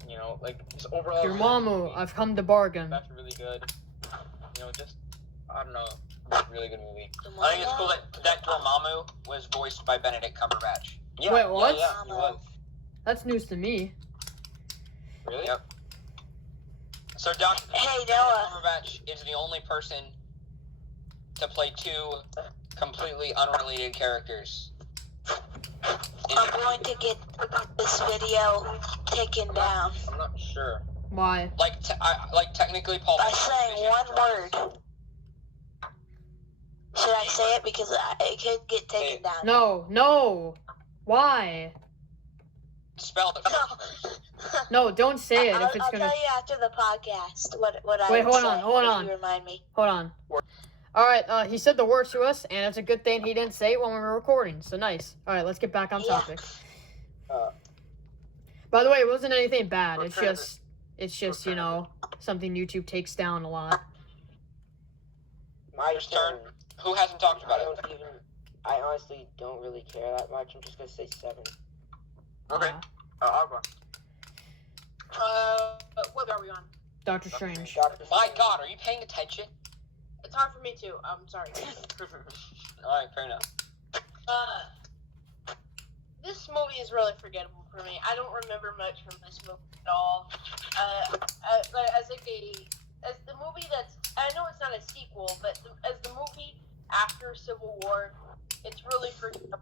You know, like just overall. Dormammu, I've come to bargain. That's really good. You know, just I don't know, really good movie. I think it's cool that Dormammu was voiced by Benedict Cumberbatch. Yeah, Wait, what? Yeah, he was. That's news to me. Really? Yep. So Hey, Benedict Noah. Cumberbatch is the only person to play 2 completely unrelated characters. I'm going to get this video taken down. I'm not sure. Why? Like technically, Paul. By saying one word. Should I say it? Because it could get taken down. No. Why? Spell it first. No, don't say it if it's I'll gonna. tell you after the podcast what I Wait, would hold say. on. You remind me. Hold on. All right, he said the words to us, and it's a good thing he didn't say it when we were recording. So nice. All right, let's get back on topic. By the way, it wasn't anything bad. It's just you know something YouTube takes down a lot. My turn. Who hasn't talked about it? I honestly don't really care that much. I'm just gonna say 7. Okay. I'll go. What are we on? Doctor Strange. My God, are you paying attention? It's hard for me too. I'm sorry. All right, fair enough. This movie is really forgettable for me. I don't remember much from this movie at all. As the movie that's, I know it's not a sequel, but as the movie after Civil War, it's really forgettable.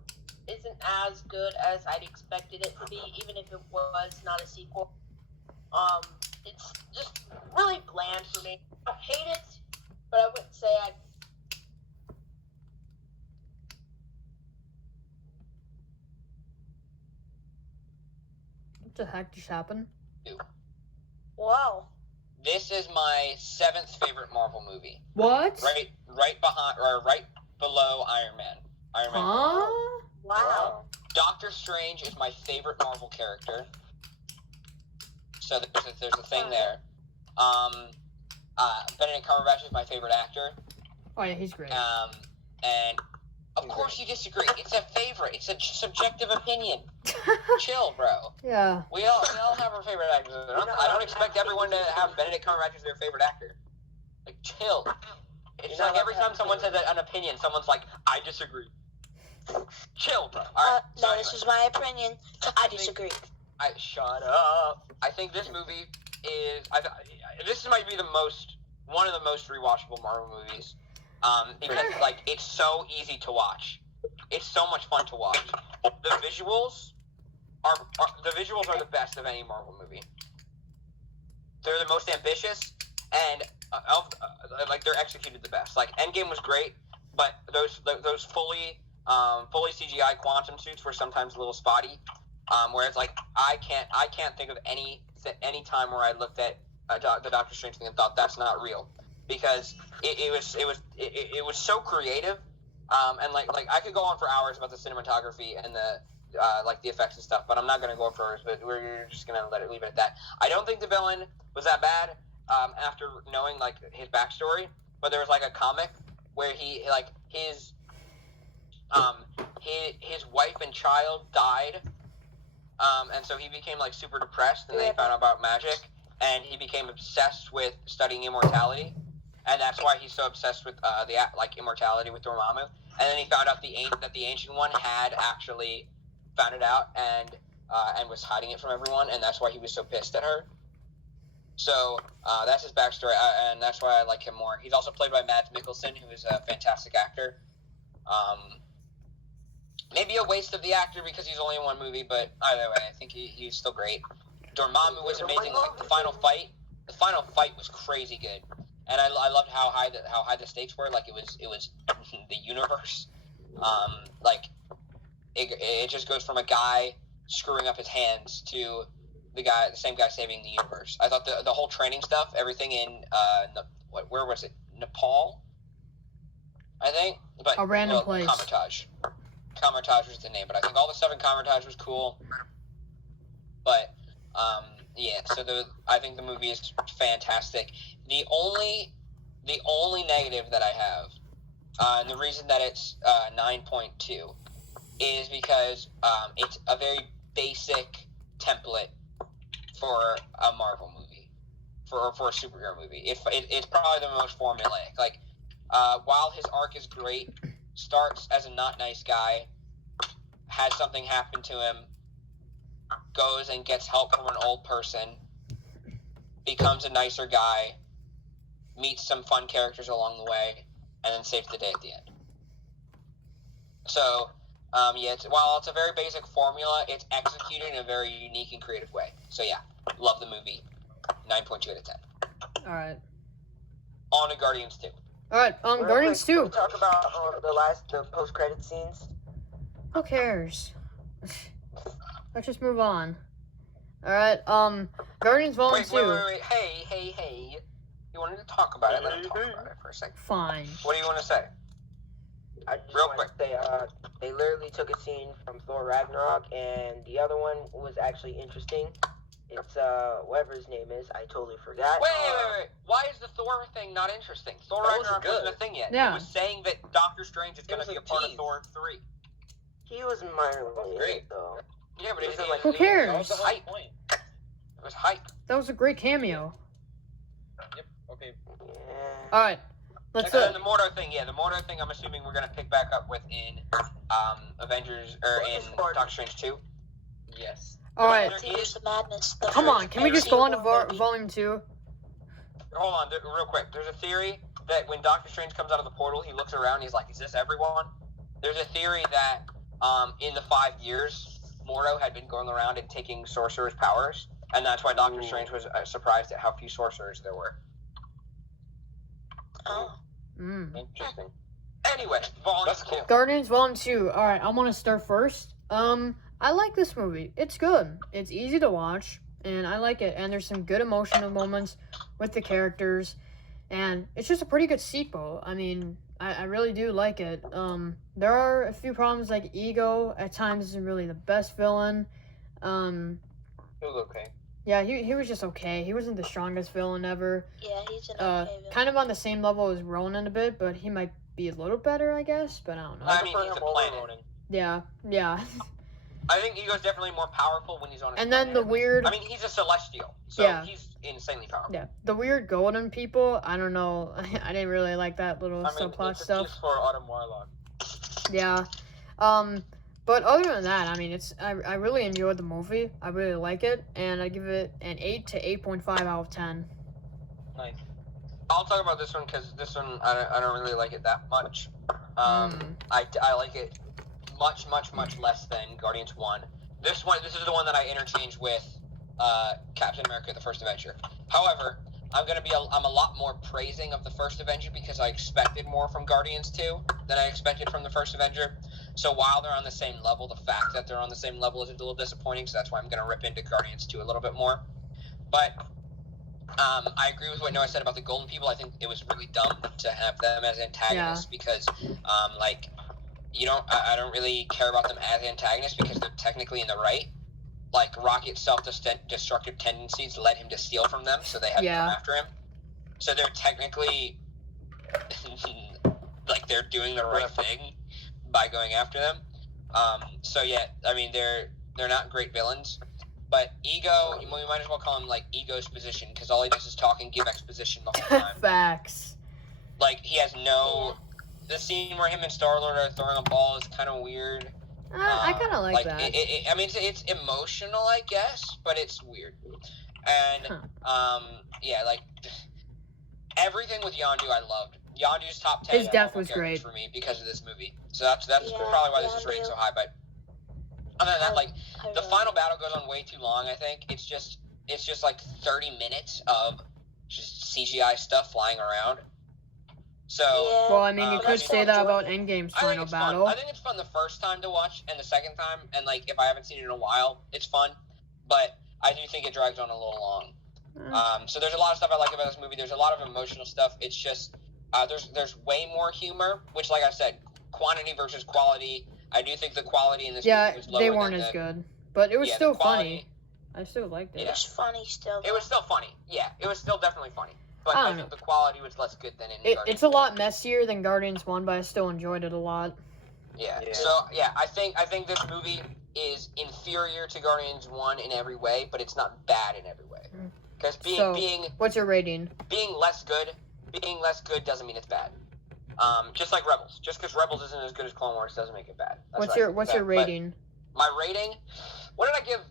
Isn't as good as I'd expected it to be, even if it was not a sequel. It's just really bland for me. I hate it, but I wouldn't say I. What the heck just happened? Whoa. This is my 7th favorite Marvel movie. What? Right behind, or right below Iron Man. Iron Man. Huh? Wow. Doctor Strange is my favorite Marvel character. So there's a thing there. Benedict Cumberbatch is my favorite actor. Oh yeah, he's great. And of course you disagree. It's a favorite. It's a subjective opinion. Chill, bro. Yeah. We all have our favorite actors. I don't expect everyone to have Benedict Cumberbatch as their favorite actor. Like, chill. It's like every time someone says an opinion, someone's like, I disagree. Chill, bro. All right. No, this is my opinion. I disagree. Shut up. I think this movie is. This might be one of the most rewatchable Marvel movies. Because like it's so easy to watch. It's so much fun to watch. The visuals are the best of any Marvel movie. They're the most ambitious and they're executed the best. Like Endgame was great, but those fully CGI quantum suits were sometimes a little spotty. Where it's like I can't think of any time where I looked at the Doctor Strange thing and thought that's not real, because it was so creative, and like I could go on for hours about the cinematography and the the effects and stuff, but I'm not gonna go on for hours. But we're just gonna leave it at that. I don't think the villain was that bad after knowing like his backstory, but there was like a comic where he like his wife and child died. And so he became like super depressed, and then he found out about magic, and he became obsessed with studying immortality, and that's why he's so obsessed with immortality with Dormammu. And then he found out that the Ancient One had actually found it out and was hiding it from everyone, and that's why he was so pissed at her. So that's his backstory, and that's why I like him more. He's also played by Mads Mikkelsen, who is a fantastic actor. Maybe a waste of the actor because he's only in one movie, but either way, I think he's still great. Dormammu was amazing. Like the final fight was crazy good, and I loved how high the stakes were. Like it was the universe. It just goes from a guy screwing up his hands to the same guy saving the universe. I thought the whole training stuff, everything in where was it? Nepal, I think. But a random place. Comertage was the name, but I think all the stuff in Comertage was cool. But I think the movie is fantastic. The only negative that I have, and the reason that it's 9.2, is because it's a very basic template for a Marvel movie, for a superhero movie. It's probably the most formulaic. Like, while his arc is great, starts as a not nice guy, has something happen to him, goes and gets help from an old person, becomes a nicer guy, meets some fun characters along the way, and then saves the day at the end. So, while it's a very basic formula, it's executed in a very unique and creative way. So yeah, love the movie. 9.2 out of 10. Alright. On to Guardians 2. Alright, Guardians 2. Talk about the post-credit scenes. Who cares? Let's just move on. Alright, Guardians Volume 2. Wait. Hey. You wanted to talk about it? Let me talk about it for a second. Fine. What do you want to say? I just Real want quick. to say, they literally took a scene from Thor Ragnarok, and the other one was actually interesting. It's, whatever his name is, I totally forgot. Wait. Why is the Thor thing not interesting? Thor Ragnarok wasn't a thing yet. Yeah. It was saying that Doctor Strange is going to be a part of Thor 3. He was minorly great. though. Yeah, but who cares? It was the hype. It was hype. That was a great cameo. Yep. Okay. Yeah. Alright. Let's And then the Mordor thing, the Mordor thing I'm assuming we're going to pick back up with in Avengers, or in Doctor Strange 2. Yes. Alright. There's the madness. Come on, can we just go on to Volume 2? Hold on, real quick. There's a theory that when Doctor Strange comes out of the portal, he looks around, he's like, is this everyone? There's a theory that in the 5 years, Mordo had been going around and taking sorcerers' powers, and that's why Doctor Strange was surprised at how few sorcerers there were. Oh. Interesting. Anyway, Volume 2. Guardians Volume 2. Alright, I want to start first. I like this movie. It's good. It's easy to watch. and I like it. And there's some good emotional moments with the characters, and it's just a pretty good sequel. I mean, I really do like it. There are a few problems, like Ego at times isn't really the best villain. It was okay. Yeah, he was just okay. He wasn't the strongest villain ever. Yeah, he's an okay villain. Kind of on the same level as Ronan a bit, but he might be a little better, I guess. But I don't know. I mean, he's a planet. Yeah. I think Ego's definitely more powerful when he's on his And planet. then the weird... I mean, he's a celestial, so he's insanely powerful. Yeah, the weird golden people, I don't know. I didn't really like that little subplot stuff. It's for Autumn Warlock. Yeah. But other than that, I mean, I really enjoyed the movie. I really like it, and I give it an 8 to 8.5 out of 10. Nice. I'll talk about this one because this one I don't really like it that much. I like it much less than Guardians 1. This is the one that I interchange with Captain America: The First Avenger. However, I'm a lot more praising of the First Avenger because I expected more from Guardians 2 than I expected from the First Avenger. So while they're on the same level, the fact that they're on the same level is a little disappointing, so that's why I'm going to rip into Guardians 2 a little bit more. But I agree with what Noah said about the Golden People. I think it was really dumb to have them as antagonists because, I don't really care about them as antagonists because they're technically in the right. Like, Rocket's self-destructive tendencies led him to steal from them, so they had to come after him. So they're technically, like, they're doing the right thing by going after them. I mean, they're not great villains. But Ego, we might as well call him, like, Ego's position, because all he does is talk and give exposition the whole time. Facts. Like, he has no... The scene where him and Star-Lord are throwing a ball is kind of weird. I kind of like that. I mean, it's emotional, I guess, but it's weird. And, everything with Yondu I loved. Yondu's top 10 his death was great for me because of this movie. So that's probably why this is rated so high, but other than that, like, the final battle goes on way too long, I think. It's just like 30 minutes of just CGI stuff flying around. So, well, I mean, you could say that about Endgame's final battle. I think it's fun the first time to watch, and the second time, and, like, if I haven't seen it in a while, it's fun. But I do think it drags on a little long. So there's a lot of stuff I like about this movie. There's a lot of emotional stuff. It's just, there's way more humor, which, like I said, quantity versus quality. I do think the quality in this movie was lower. They weren't as good. But it was still funny. I still liked it. It was funny still. It was still funny. Yeah, it was still definitely funny. But I think the quality was less good than in Guardians. It's a lot messier than Guardians 1, but I still enjoyed it a lot. Yeah. So, I think this movie is inferior to Guardians 1 in every way, but it's not bad in every way. Because being what's your rating? Being less good doesn't mean it's bad. Just like Rebels. Just because Rebels isn't as good as Clone Wars doesn't make it bad. What's your rating? But my rating? What did I give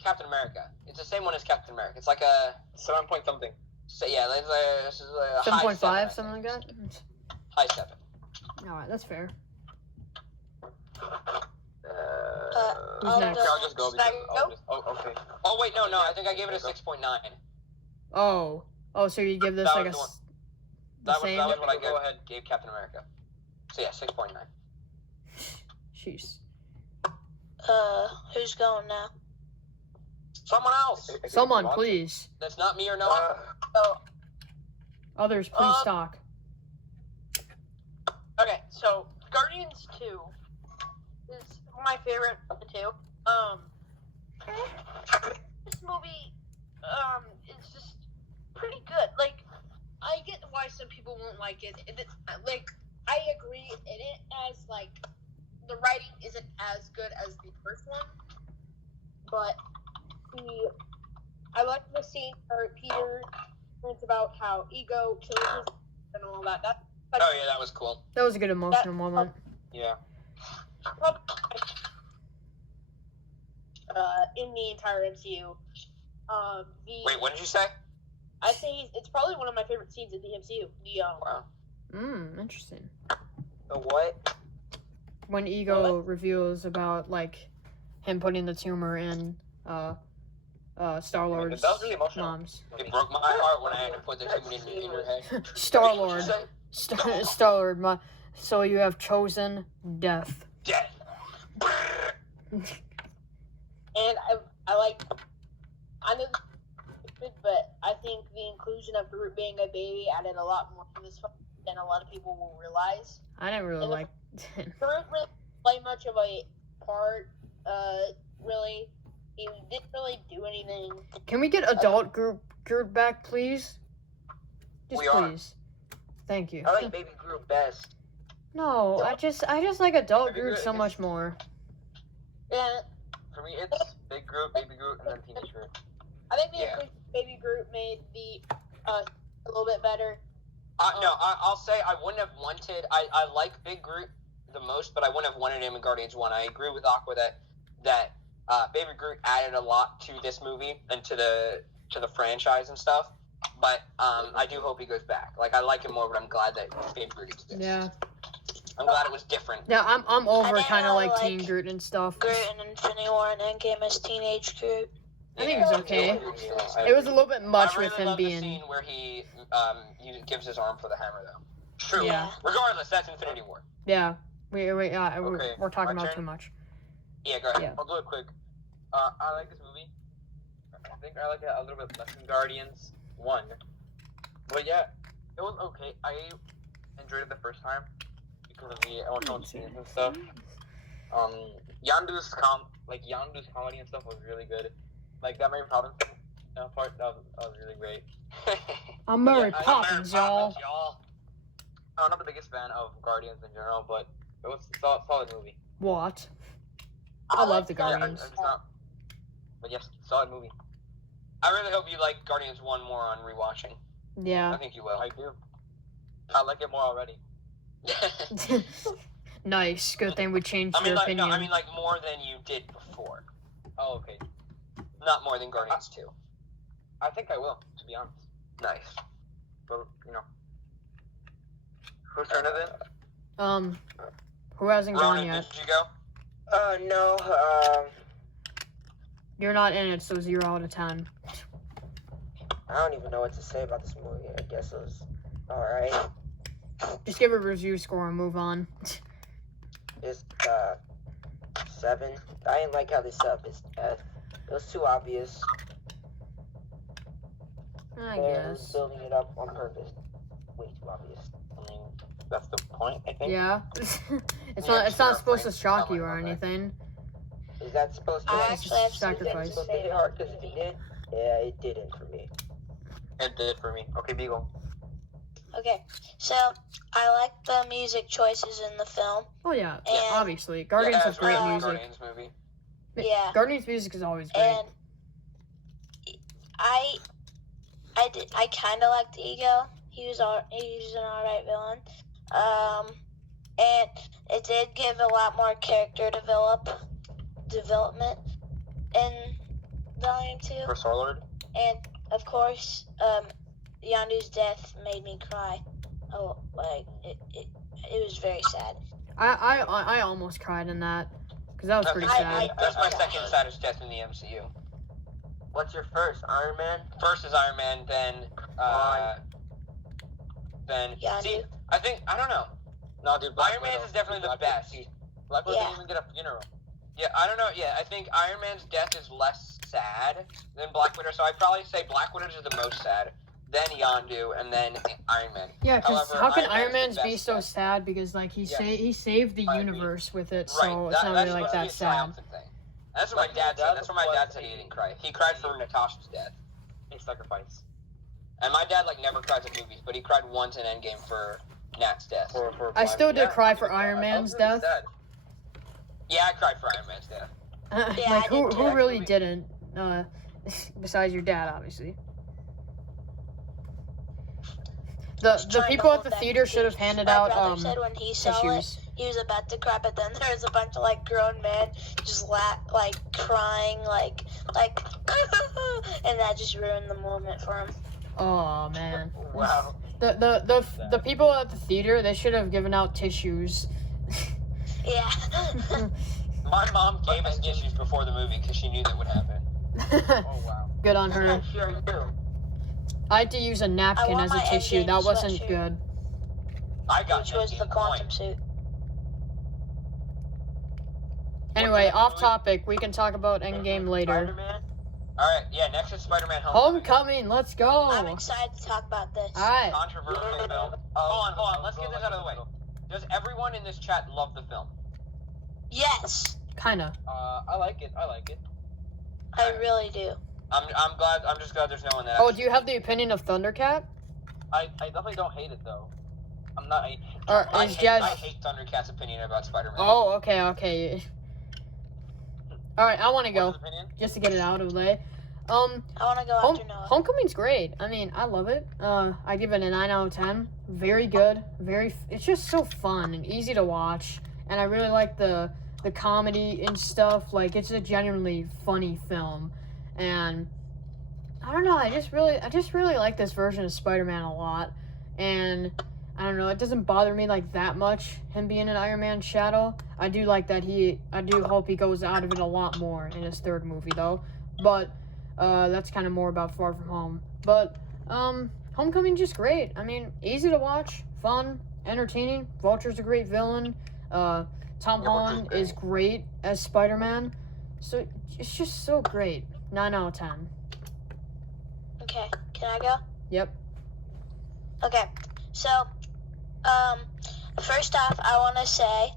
Captain America? It's the same one as Captain America. It's like a 7 point something. So yeah, this is a 7.5, something like that. High 7. All right, that's fair. Who's next? I'll just go. Okay. Oh wait, no. I think I gave it a 6.9. Oh, so you give this like a that was what I gave Captain America. So yeah, 6.9. Jeez. Who's going now? Someone else. Someone, please. That's not me or Noah. Others, please talk. Okay, so Guardians 2 is my favorite of the two. This movie, is just pretty good. Like, I get why some people won't like it. Like, I agree in it as, like, the writing isn't as good as the first one, but I like the scene where Peter thinks about how Ego kills his and all that. That was cool. That was a good emotional moment. Yeah. In the entire MCU. Wait, what did you say? I say it's probably one of my favorite scenes in the MCU. Wow. Interesting. The what? When Ego reveals about, like, him putting the tumor in Star-Lord's that was really emotional. mom's. It broke my heart when I had to put the tumor in your head. Star-Lord. Star-Lord, so you have chosen death. Death. And I like I know but I think the inclusion of Groot being a baby added a lot more to this film than a lot of people will realize. I didn't really like Groot really play much of a part. Really, he didn't really do anything. Can we get adult Groot back, please? Just We are. please. Thank you. I like Baby Groot best. No, I just like adult Baby Groot Groot so is- much more. Yeah, For me, it's Big Groot, Baby Groot, and then Teenage Groot. I think the Yeah. inclusion of Baby Groot made the a little bit better. No, I'll say I wouldn't have wanted. I like Big Groot the most, but I wouldn't have wanted him in Guardians 1. I agree with Aqua that Baby Groot added a lot to this movie and to the franchise and stuff. But I do hope he goes back. Like, I like him more, but I'm glad that Baby Groot exists. Yeah. I'm glad it was different. Yeah, I'm over didn't kind of really like like Teen Groot and stuff. Groot in Infinity War and Endgame as teenage Groot. I think it's okay. Yeah. It was a little bit much I really with him love the being. scene where he gives his arm for the hammer, though. True. Yeah. Regardless, that's Infinity War. Yeah. We're Okay, talking my about turn? too much. Yeah, go ahead. Yeah. I'll do it quick. I like this movie. I think I like it a little bit less than Guardians 1. But yeah, it was okay. I enjoyed it the first time because of the emotional scenes and stuff. Yondu's comedy and stuff was really good. Like that Mary Poppins part, that was really great. I'm Mary Yeah, Poppins, y'all. I'm not the biggest fan of Guardians in general, but it was a solid movie. What? I love the Yeah, I'm Guardians. just not. But yes, solid movie. I really hope you like Guardians 1 more on rewatching. I Yeah. think you will. I do. I like it more already. Nice. Good thing we changed your like opinion. no, I mean like more than you did before. Oh, okay. Not more than Guardians 2. I think I will, to be honest. Nice. But whose turn is it? Who hasn't gone Ronan, yet? did you go? No, You're not in it, so 0 out of 10. I don't even know what to say about this movie. I guess it was alright. Just give a review score and move on. It's 7. I didn't like how they set up his death. It was too obvious. I They're guess. building it up on purpose. Way too obvious. I mean, that's the point, I think. Yeah. It's Yeah, not sure, supposed to Frank. shock Tell you me or about that. anything. Is that supposed to I It's actually just have some sacrifice. things supposed to hit hard? Because if it did, yeah, it didn't for me. It did for me. Okay, Beagle. Okay, so I like the music choices in the film. Oh yeah, And- obviously. Guardians Yeah, has great right. music. Guardians movie. Yeah. Guardians music is always great. And I kind of liked Ego. He was an alright villain. And it did give a lot more character development in Volume 2. For Star-Lord? And of course, Yondu's death made me cry. Oh, like it was very sad. I almost cried in that because that was pretty sad. That's my second saddest death in the MCU. What's your first? Iron Man? First is Iron Man, then Yondu. see, I don't know. No, dude, Iron Man's is definitely the best. Black Widow Yeah. didn't even get a funeral. Yeah, I don't know. Yeah, I think Iron Man's death is less sad than Black Widow, so I'd probably say Black Widow is the most sad, then Yondu, and then Iron Man. Yeah, because However, how can Iron Iron Man's Man's the be best so death. sad? Because like he Yeah. he saved the I agree. universe with it, so Right, it's not that's really like supposed to be that a sad. triumphant thing. That's what my dad said. That's what my dad said. He didn't cry. He cried for Natasha's death. A sacrifice. And my dad like never cries at movies, but he cried once in Endgame for Nat's death. For I Black- still did yeah, cry for I was Iron really Man's sad. death. Yeah, I cried for Iron Man's death. Yeah, Like I who did who too. really didn't? Besides your dad, obviously. The Trying to people at hold the back theater should have tears. handed My out brother said when he saw it, tissues. he was about to cry, but then there was a bunch of like grown men just crying, and that just ruined the moment for him. Oh man. Wow. The people at the theater, they should have given out tissues. Yeah. My mom gave us tissues before the movie because she knew that would happen. Oh, wow. Good on her. Sure you do. I had to use a napkin want as a my tissue. Endgame That wasn't sweatshirt. good. I got Which was the Endgame quantum coin. suit. Anyway, What off movie? topic. We can talk about Endgame later. Spider-Man? Alright, yeah, next is Spider-Man Homecoming. Homecoming, let's go. I'm excited to talk about this. Alright. Controversial film. Hold on, let's get this out of the way. Does everyone in this chat love the film? Yes, Kinda. I like it. I really do. I'm just glad there's no one that Oh, do you have the opinion of Thundercat? I definitely don't hate it though. I'm not. Or I is hate just... Thundercat's opinion about Spider-Man. Oh, okay. Alright, I want to go. What's his opinion? Just to get it out of the way. I want to go after Noah. Homecoming's great. I mean, I love it. I give it a 9 out of 10. Very good. It's just so fun and easy to watch. And I really like the comedy and stuff. Like, it's a genuinely funny film. And I don't know, I just really like this version of Spider-Man a lot. And I don't know, it doesn't bother me like that much, him being an Iron Man shadow. I do like that I do hope he goes out of it a lot more in his third movie though. But that's kind of more about Far From Home. But Homecoming's just great. I mean, easy to watch, fun, entertaining. Vulture's a great villain. Tom Holland is great as Spider-Man. So it's just so great. 9 out of 10. Okay, can I go? Yep. Okay, so, first off, I want to say,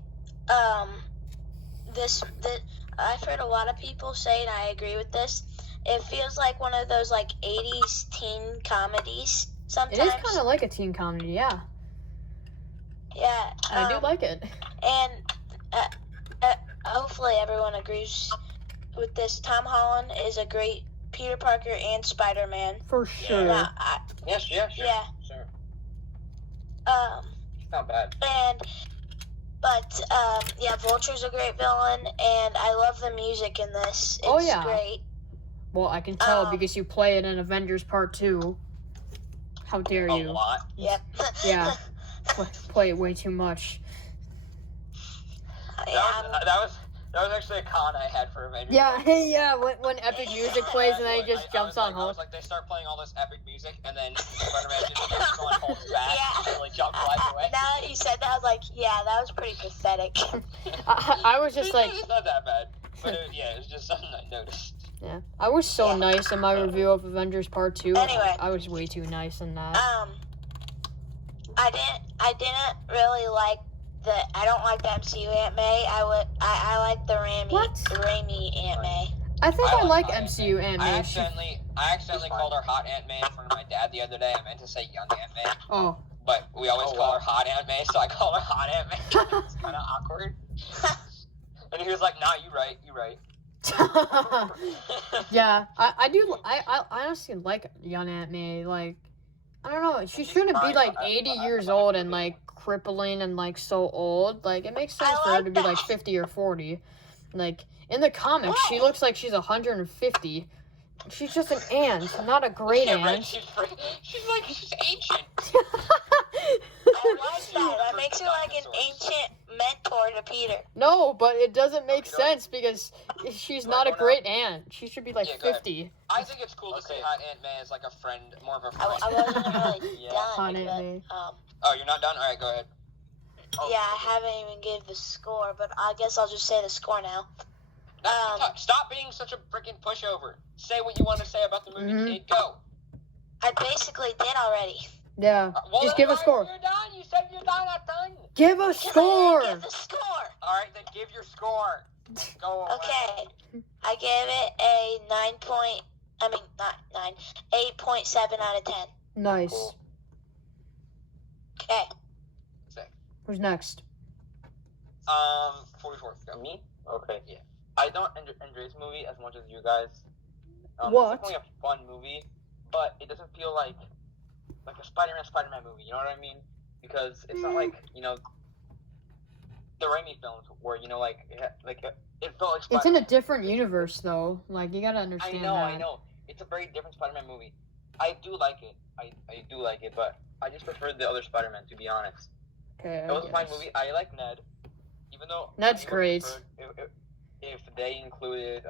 I've heard a lot of people say, and I agree with this, it feels like one of those, like, 80s teen comedies sometimes. It is kind of like a teen comedy, yeah. Yeah. I do like it. And, hopefully everyone agrees with this. Tom Holland is a great Peter Parker and Spider-Man. For sure. Yeah, Yeah, sure. Yeah. Sure. It's not bad. But Vulture's a great villain, and I love the music in this. It's great. Well, I can tell because you play it in Avengers Part 2. How dare you? A lot. Yep. Yeah. Play it way too much. That was actually a con I had for Avengers. Yeah, when epic music plays and then he just jumps on I was Hulk. like, they start playing all this epic music, and then Spider-Man just keeps going Hulk's back and like jump flies away. Now that you said that, I was like, yeah, that was pretty pathetic. I was just like... It's not that bad. But it was just something I noticed. Yeah, I was so nice in my review of Avengers Part 2. Anyway. I was way too nice in that. I didn't really like I don't like the MCU Aunt May. I like the Raimi Aunt May. I think I like Aunt MCU Aunt May. I accidentally called her Hot Aunt May in front of my dad the other day. I meant to say Young Aunt May. Oh. But we always call her Hot Aunt May, so I called her Hot Aunt May. It's kind of awkward. And he was like, "Nah, you right." Yeah, I honestly like young Aunt May. Like, I don't know, she shouldn't be like 80 years old and like crippling and like so old. Like, it makes sense for her to be like 50 or 40. Like, in the comics, she looks like she's 150. She's just an aunt, not a great aunt. Right? She's ancient. I like that. That makes her like an ancient mentor to Peter. No, but it doesn't make sense because she's not a great aunt. She should be like 50. I think it's cool to say Hot Aunt May as like a friend, more of a friend. I wasn't really done. Hot Aunt May. Oh, you're not done? All right, go ahead. Yeah, I haven't even given the score, but I guess I'll just say the score now. Stop being such a freaking pushover. Say what you want to say about the movie, kid. Go. I basically did already. Yeah, just give a score. You're done. You said you're done. I'm done. Give a score. Give the score. All right, then give your score. Go away. Okay, I gave it a 8.7 out of 10. Nice. Cool. Okay. Who's next? 44th. Go. Me? Okay. Yeah. I don't enjoy this movie as much as you guys. What? It's definitely a fun movie, but it doesn't feel like a Spider-Man movie. You know what I mean? Because it's not like, you know, the Raimi films where, you know, it felt like Spider-Man. It's in a different universe, though. Like, you gotta understand that. I know. It's a very different Spider-Man movie. I do like it. I do like it, but I just prefer the other Spider-Man, to be honest. Okay, it was a fine movie. I like Ned, even though Ned's great. If they included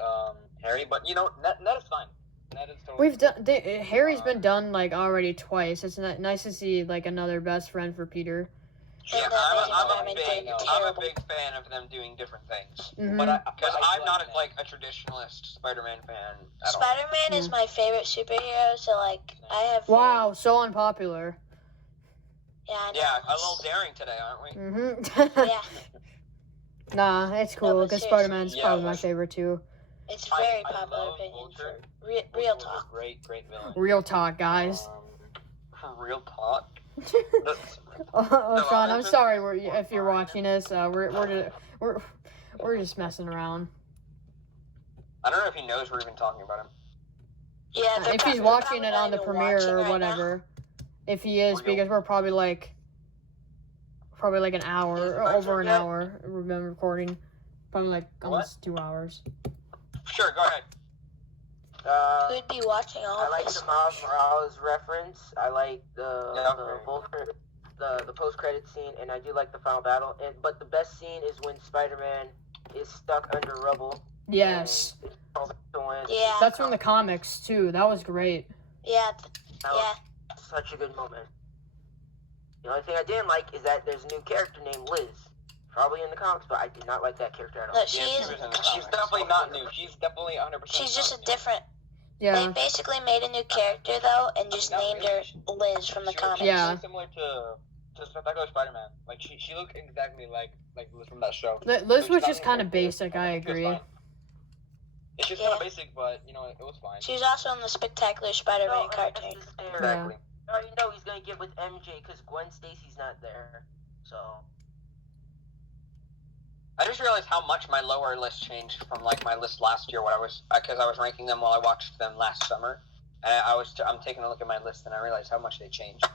Harry, but you know, Ned is fine. Ned is totally Harry's been done like already twice. It's nice to see like another best friend for Peter. Yeah, And then I'm Spider-Man a did terrible. big fan of them doing different things. Mhm. But Because I'm not like a traditionalist Spider-Man fan at all. Spider-Man is my favorite superhero, so like I have. Wow, so unpopular. Yeah, I know. Yeah, a little daring today, aren't we? Mm-hmm. Yeah, Nah, it's No, cool but because seriously. Spider-Man's Yeah, probably my like- favorite too. it's very I popular love opinion Vulture. for real Vulture was talk. a great villain. Real talk, guys. For real talk. Oh, Sean, I'm Vulture's sorry if you're fine. watching this. We're just messing around. I don't know if he knows we're even talking about him. Yeah, they're If he's they're watching probably it not on the even premiere watching or right whatever, if he is, Real. because we're probably like an hour or over an hour. We've been recording, probably like almost 2 hours. Sure, go ahead. Who'd be watching all I like this? the Miles Morales reference. I like the Vulture, the post-credit scene, and I do like the final battle. But the best scene is when Spider-Man is stuck under rubble. Yes, Yeah, that's from the comics too. That was great. yeah, That was such a good moment. The only thing I didn't like is that there's a new character named Liz. Probably in the comics, but I did not like that character at all. No, Yeah, she she is. was in the She's definitely not new. She's definitely 100%. She's just a not new. different. They Yeah, basically made a new character though, and just Not named really. her Liz from the She was comics. Yeah. really similar to Spectacular Spider-Man. Like she looked exactly like Liz from that show. Liz So was she just got kind me of into it. basic. I She was agree. fine. It's just kind of basic, but you know it was fine. She was also in the Spectacular Spider-Man cartoon. Exactly. I already know he's gonna get with MJ because Gwen Stacy's not there. So I just realized how much my lower list changed from like my list last year when I was because I was ranking them while I watched them last summer, and I'm taking a look at my list and I realized how much they changed.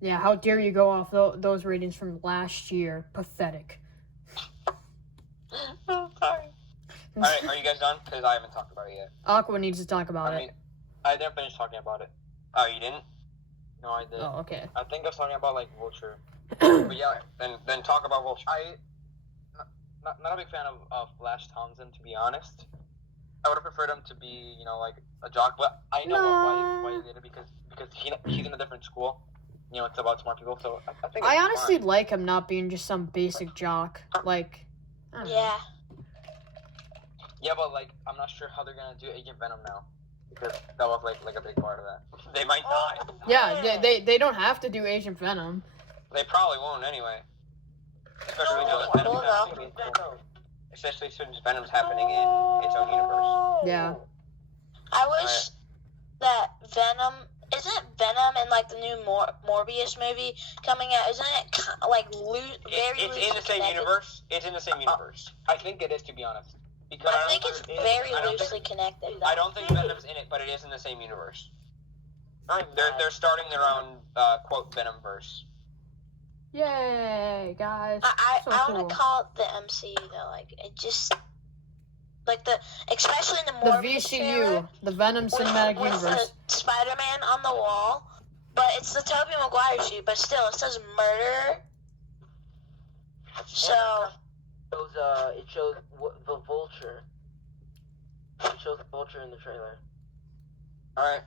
Yeah, how dare you go off those ratings from last year? Pathetic. Oh, sorry. All right, are you guys done? Because I haven't talked about it yet. Aqua needs to talk about I mean, it. I didn't finish talking about it. Oh, you didn't? No, I did. Oh, okay. I think I was talking about like Vulture. But yeah, then talk about Vulture. Not a big fan of Flash Thompson, to be honest. I would have preferred him to be, like a jock, but I know why he did it because he's in a different school. It's about smart people, so I think. I it's honestly fine. like him not being just some basic jock. Like, I don't know. Yeah, Yeah, but like I'm not sure how they're gonna do Agent Venom now because that was like a big part of that. They might not. Yeah, they don't have to do Agent Venom. They probably won't anyway. Especially Especially since Venom's happening in its own universe. Yeah. I wish that Venom isn't Venom in like the new Morbius movie coming out. Isn't it like It's in the same universe. It's in the same universe. I think it is, to be honest. Because I think it's very loosely connected. I don't think Venom's in it, but it is in the same universe. They're starting their own quote Venomverse. Yay, guys. I So want cool. to call it the MCU though. Like it just like especially in the The Morbius trailer, VCU, the Venom Cinematic with Universe. the Spider-Man on the wall, but it's the Tobey Maguire suit, but still it says murder. So it shows the Vulture. It shows the Vulture in the trailer. All right.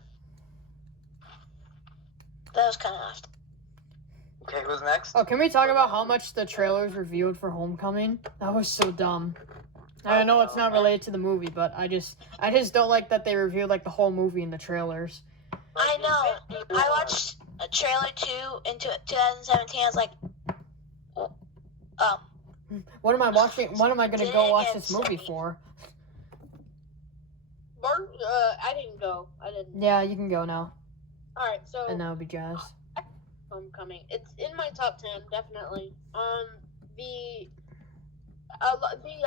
that was kind of off. Okay, who's next? Oh, can we talk about how much the trailers revealed for Homecoming? That was so dumb. I know it's not related to the movie, but I just don't like that they revealed like the whole movie in the trailers. I know. I watched a trailer 2 in 2017. I was like, What am I watching? What am I gonna go watch this Dang it. movie for? I didn't go. I didn't. Yeah, you can go now, All right, so and that'll be Jazz. Homecoming. It's in my top 10, definitely. I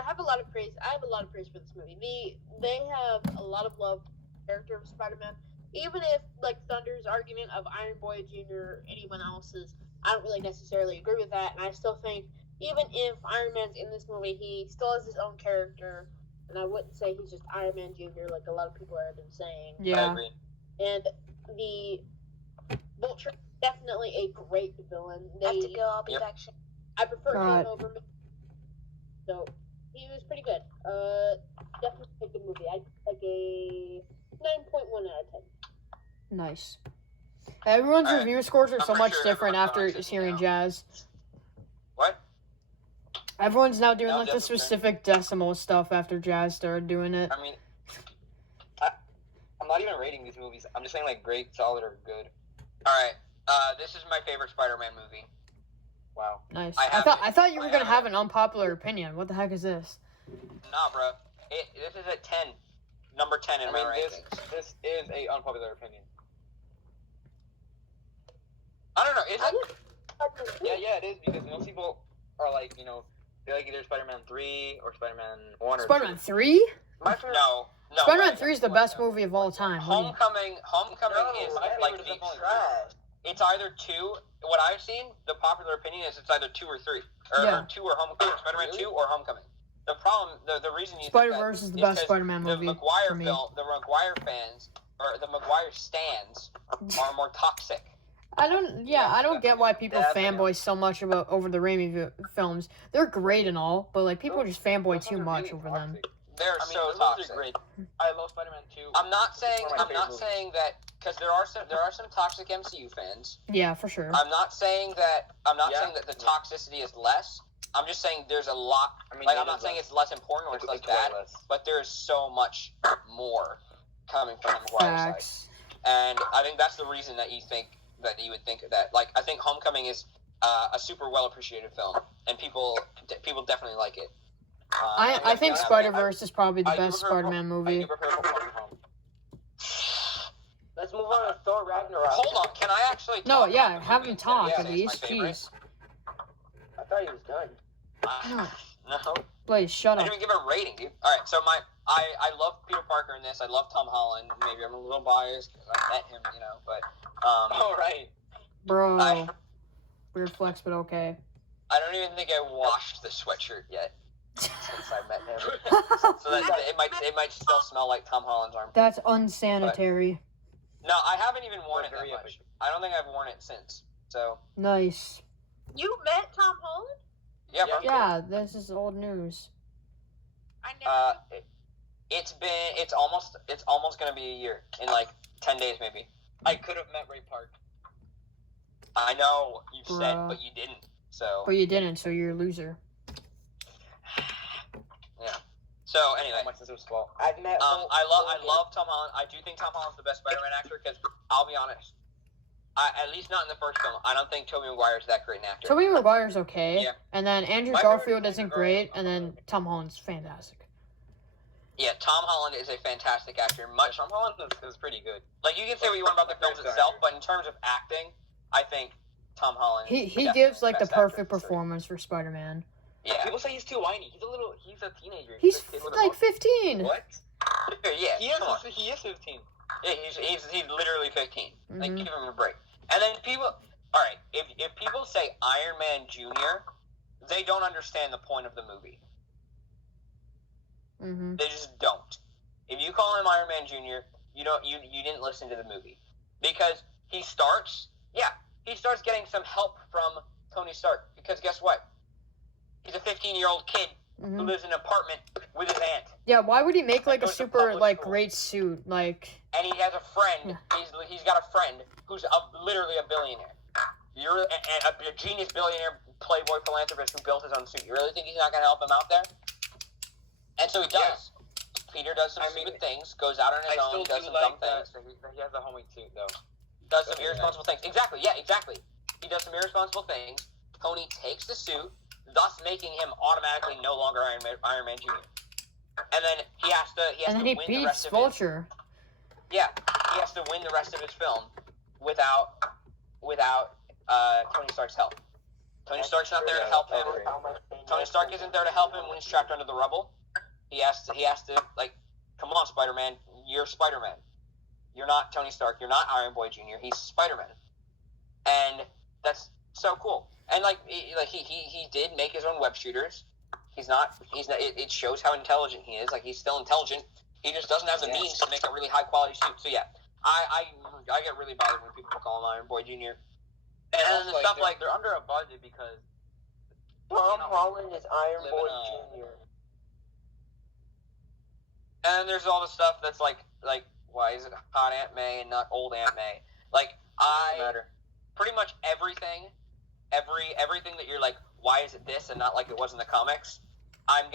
have a lot of praise. I have a lot of praise for this movie. They have a lot of love for the character of Spider-Man. Even if like Thunder's argument of Iron Boy Jr. anyone else's, I don't really necessarily agree with that. And I still think even if Iron Man's in this movie, he still has his own character. And I wouldn't say he's just Iron Man Jr. like a lot of people have been saying. I Yeah. agree. And the Vulture, definitely a great villain. I have to go. I'll be Yep. back soon. I prefer Alright. him over me. So he was pretty good. Definitely a good movie. I like a 9.1 out of 10. Nice. Everyone's Alright. review scores are I'm so pretty much sure different everyone's after gonna listen hearing now. Jazz. What? Everyone's now doing Now like the Jazz is specific decimal stuff after Jazz started doing it. I mean, I'm not even rating these movies. I'm just saying like great, solid, or good. Alright, this is my favorite Spider-Man movie. Wow. Nice. I I thought you were gonna have have an unpopular opinion. What the heck is this? Nah, bro. This is at 10. Number 10 in my rankings. This is a unpopular opinion. I don't know, is it? Yeah, it is, because most people are like, you know, they like either Spider-Man 3 or Spider-Man 1 or Spider-Man 2. 3? My favorite... No. Spider-Man 3 is the best movie of all time. Homecoming No, is my like favorite the is trash. It's either 2. What I've seen, the popular opinion is it's either 2 or 3, Yeah. or 2 or Homecoming. Spider-Man 2 or Homecoming. The problem, the reason you Spider-Verse is the best 'cause Spider-Man movie The Maguire for me. the Maguire fans or the Maguire stands are more toxic. I don't get why people fanboy so much over the Raimi films. They're great and all, but like people just fanboy too much over them. They're I mean, so those movies toxic. are great. I love Spider-Man 2. I'm not saying One of my favorite movies. that because there are some toxic MCU fans. Yeah, for sure. I'm not saying that the Yeah. toxicity is less. I'm just saying there's a lot. I mean, Like it I'm not is saying less. it's less important or it's less way bad, less. but there is so much more coming from the Maguire side. Facts. And I think that's the reason that you would think that. Like, I think Homecoming is a super well appreciated film, and people definitely like it. I think Spider-Verse is probably the I do best prefer Spider-Man I movie. do prefer Homecoming Home. Let's move on to Thor Ragnarok. Hold on, can I actually? No, talk yeah, about the have movie him that talk I at say is my least. favorite? Jeez. I thought he was done. No, Blaze, shut I up. didn't even give it a rating, dude. All right, so I love Peter Parker in this. I love Tom Holland. Maybe I'm a little biased because I met him, you know. But All right. Bro. I- Weird flex, but okay. I don't even think I washed the sweatshirt yet since I met him. So that it might still smell like Tom Holland's armpit. That's unsanitary. No, I haven't even worn it that Very much. efficient. I don't think I've worn it since. So Nice. You met Tom Holland? yeah, bro. Yeah, this is old news. I never. It's almost gonna be a year in like 10 days maybe. I could have met Ray Park. I know you said, Bruh. but you didn't. So But you didn't, so you're a loser. yeah. So anyway, How much this was small. I've met. I love Tom Holland. I do think Tom Holland's the best Spider-Man actor because I'll be honest, at least not in the first film. I don't think Tobey Maguire's that great an actor. Tobey Maguire's okay, Yeah. and then Andrew My favorite Garfield Tobey isn't Maguire great, is and then Tom Holland's fantastic. Yeah, Tom Holland is a fantastic actor. Much Tom Holland is pretty good. like you can say what you want about the films itself, but in terms of acting, I think Tom Holland. He definitely gives like the best actor perfect for sure. performance for Spider-Man. Yeah. People say he's too whiny. He's a teenager. He's a kid with a like mouth. 15. What? Yeah. He come on. is 15. Yeah, he's literally 15. Like, Mhm. give him a break. And then people, all right, if people say Iron Man Jr., they don't understand the point of the movie. Mm-hmm. They just don't. If you call him Iron Man Jr., you didn't listen to the movie because he starts getting some help from Tony Stark because guess what? He's a 15-year-old kid who Mm-hmm. lives in an apartment with his aunt. Yeah, why would he make like a goes to super public like school. great suit? Like, And he has a friend. Yeah. He's got a friend who's literally a billionaire. You're a genius billionaire playboy philanthropist who built his own suit. You really think he's not going to help him out there? And so he does. Peter does some stupid things, goes out on his own, does some dumb things. that he has a homemade suit, though. Does some irresponsible things. Exactly. Yeah, exactly. He does some irresponsible things. Tony takes the suit, thus making him automatically no longer Iron Man Jr. And then he has to and then he win the beats rest of Vulture. he has to win the rest of his film without Tony Stark's help. Tony Stark's not there to help him. Tony Stark isn't there to help him when he's trapped under the rubble. He has to like, come on, Spider-Man, you're Spider-Man. You're not Tony Stark. You're not Iron Boy Jr. He's Spider-Man, and that's so cool. And he did make his own web shooters. He's not. It shows how intelligent he is. Like, he's still intelligent. He just doesn't have the means to make a really high quality suit. So yeah, I get really bothered when people call him Iron Boy Jr. And also, the stuff like they're under a budget because Tom Holland is Iron Living Boy on- Jr. And there's all the stuff that's like, why is it hot Aunt May and not old Aunt May? Like, Pretty much everything that you're like, why is it this and not like it was in the comics? I'm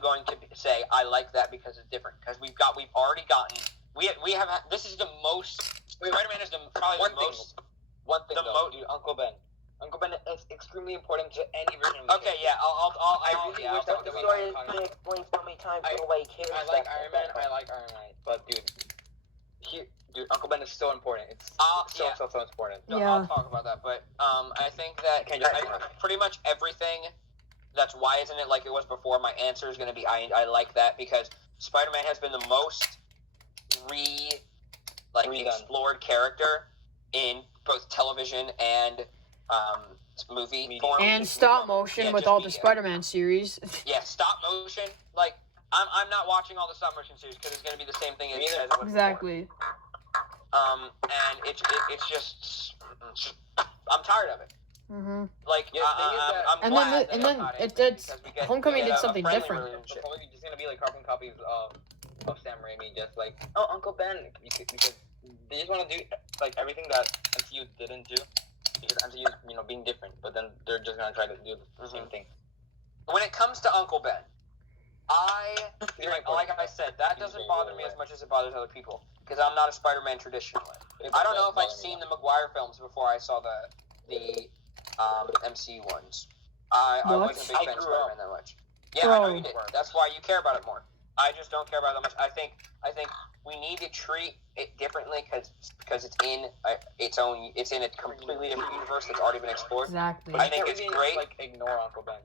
going to say I like that because it's different. Because we've already gotten this is the most. Spider-Man is probably the most. One thing though, dude, Uncle Ben. Uncle Ben is extremely important to any version of Okay, yeah, I really wish that The we story is going to explain so many times nobody cares. I like Iron Man, but dude, Uncle Ben is so important. It's so important. No, Yeah. I'll talk about that, but I think that pretty much everything that's why isn't it like it was before, my answer is going to be I like that because Spider-Man has been the most explored character in both television and movie form. And stop motion with all the Spider-Man series. Yeah, stop motion. Like, I'm not watching all the stop motion series because it's going to be the same thing as it was Exactly. before. And it's just I'm tired of it. Mm-hmm. Like, I'm And glad then that it did. Homecoming did something friendly different. relationship. It's probably just gonna be like carbon copies of Sam Raimi, just like Uncle Ben, because they just want to do like everything that MCU didn't do, because MCU is being different, but then they're just gonna try to do the same thing. When it comes to Uncle Ben, like I said, that doesn't bother me as much as it bothers other people because I'm not a Spider-Man traditionalist. I don't know if I've seen the Maguire films before I saw the MCU ones. I wasn't a big fan of Spider-Man that much. Yeah, I know you did. That's why you care about it more. I just don't care about it that much. I think we need to treat it differently because it's in it's in a completely different universe that's already been explored. Exactly. I think it's great. Like ignore Uncle Ben.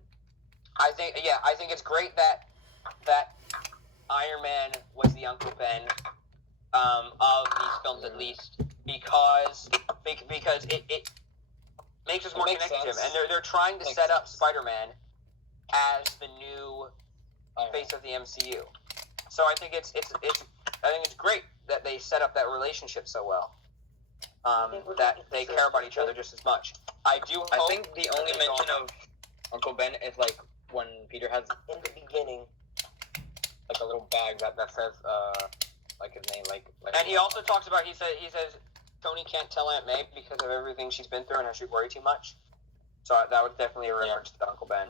I think it's great that Iron Man was the Uncle Ben of these films at least because it makes us more connected to him, and they're trying to set up Spider-Man as the new face of the MCU. So I think it's great that they set up that relationship so well. That they care about each other just as much. I think the only mention of Uncle Ben is like when Peter has in the beginning, like a little bag that says like his name, like. And he also talks about he says Tony can't tell Aunt May because of everything she's been through and how she worry too much. So that was definitely a reference to Uncle Ben.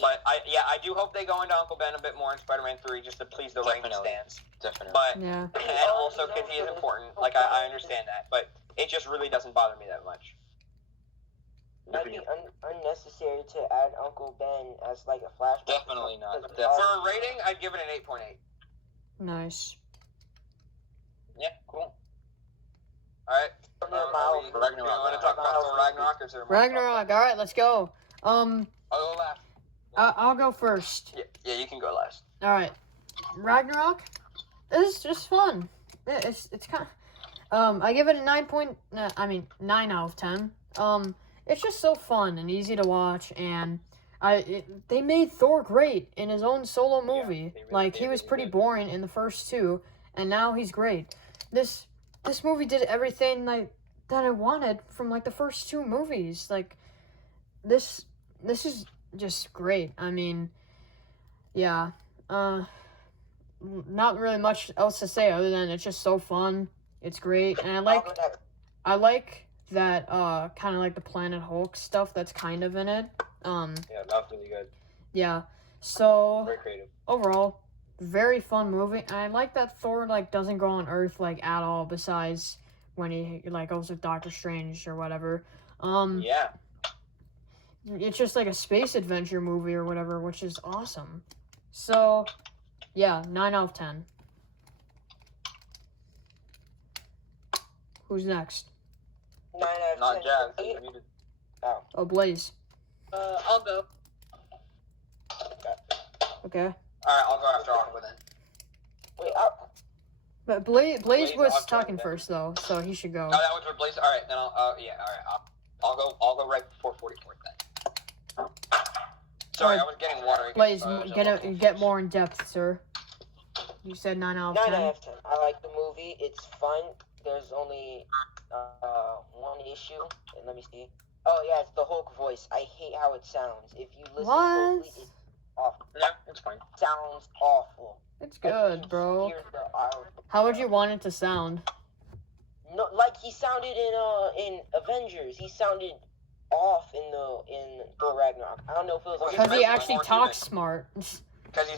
But I do hope they go into Uncle Ben a bit more in Spider-Man 3 just to please the Raymond stands. Definitely. But Yeah. and also because he is important. Like I understand that, but it just really doesn't bother me that much. Might be unnecessary to add Uncle Ben as like a flashback. Definitely not. For a rating, I'd give it an 8.8. Nice. Yeah, cool. Alright. Ragnarok. You want to talk about Thor Ragnarok or is there more? Ragnarok. All right, let's go. I'll go last. I'll go first. Yeah, you can go last. All right, Ragnarok is just fun. It's kind of, I give it a 9 out of 10. It's just so fun and easy to watch, and they made Thor great in his own solo movie. He was pretty boring in the first two, and now he's great. This movie did everything that I wanted from the first two movies. This is just great. I mean, yeah. Not really much else to say other than it's just so fun. It's great, and I like that kind of the Planet Hulk stuff that's kind of in it. Yeah, that's really good. Yeah. So Very creative. Overall, very fun movie. I like that Thor doesn't go on Earth at all, besides when he goes with Doctor Strange or whatever. Yeah. It's just a space adventure movie or whatever, which is awesome. So, yeah, 9 out of 10. Who's next? 9 out of 10. Not Jazz. Oh, Blaze. I'll go. Okay. Alright, I'll go after Aqua then. Wait, But Blaze was I'll talking go first, though, so he should go. Oh, that was for Blaze? Alright, then I'll go right before 44 then. Sorry, I was getting water again. Blaze, so get more in depth, sir. You said 9 out of 10? 9 out of 10. I like the movie. It's fun. There's only one issue. And let me see. Oh, yeah, it's the Hulk voice. I hate how it sounds. If you listen closely, it's awful. Yeah, it's fine. It sounds awful. It's good, bro. How would you want it to sound? No, like he sounded in Avengers. He sounded off in Thor Ragnarok. I don't know if it was Because he actually talks smart. Because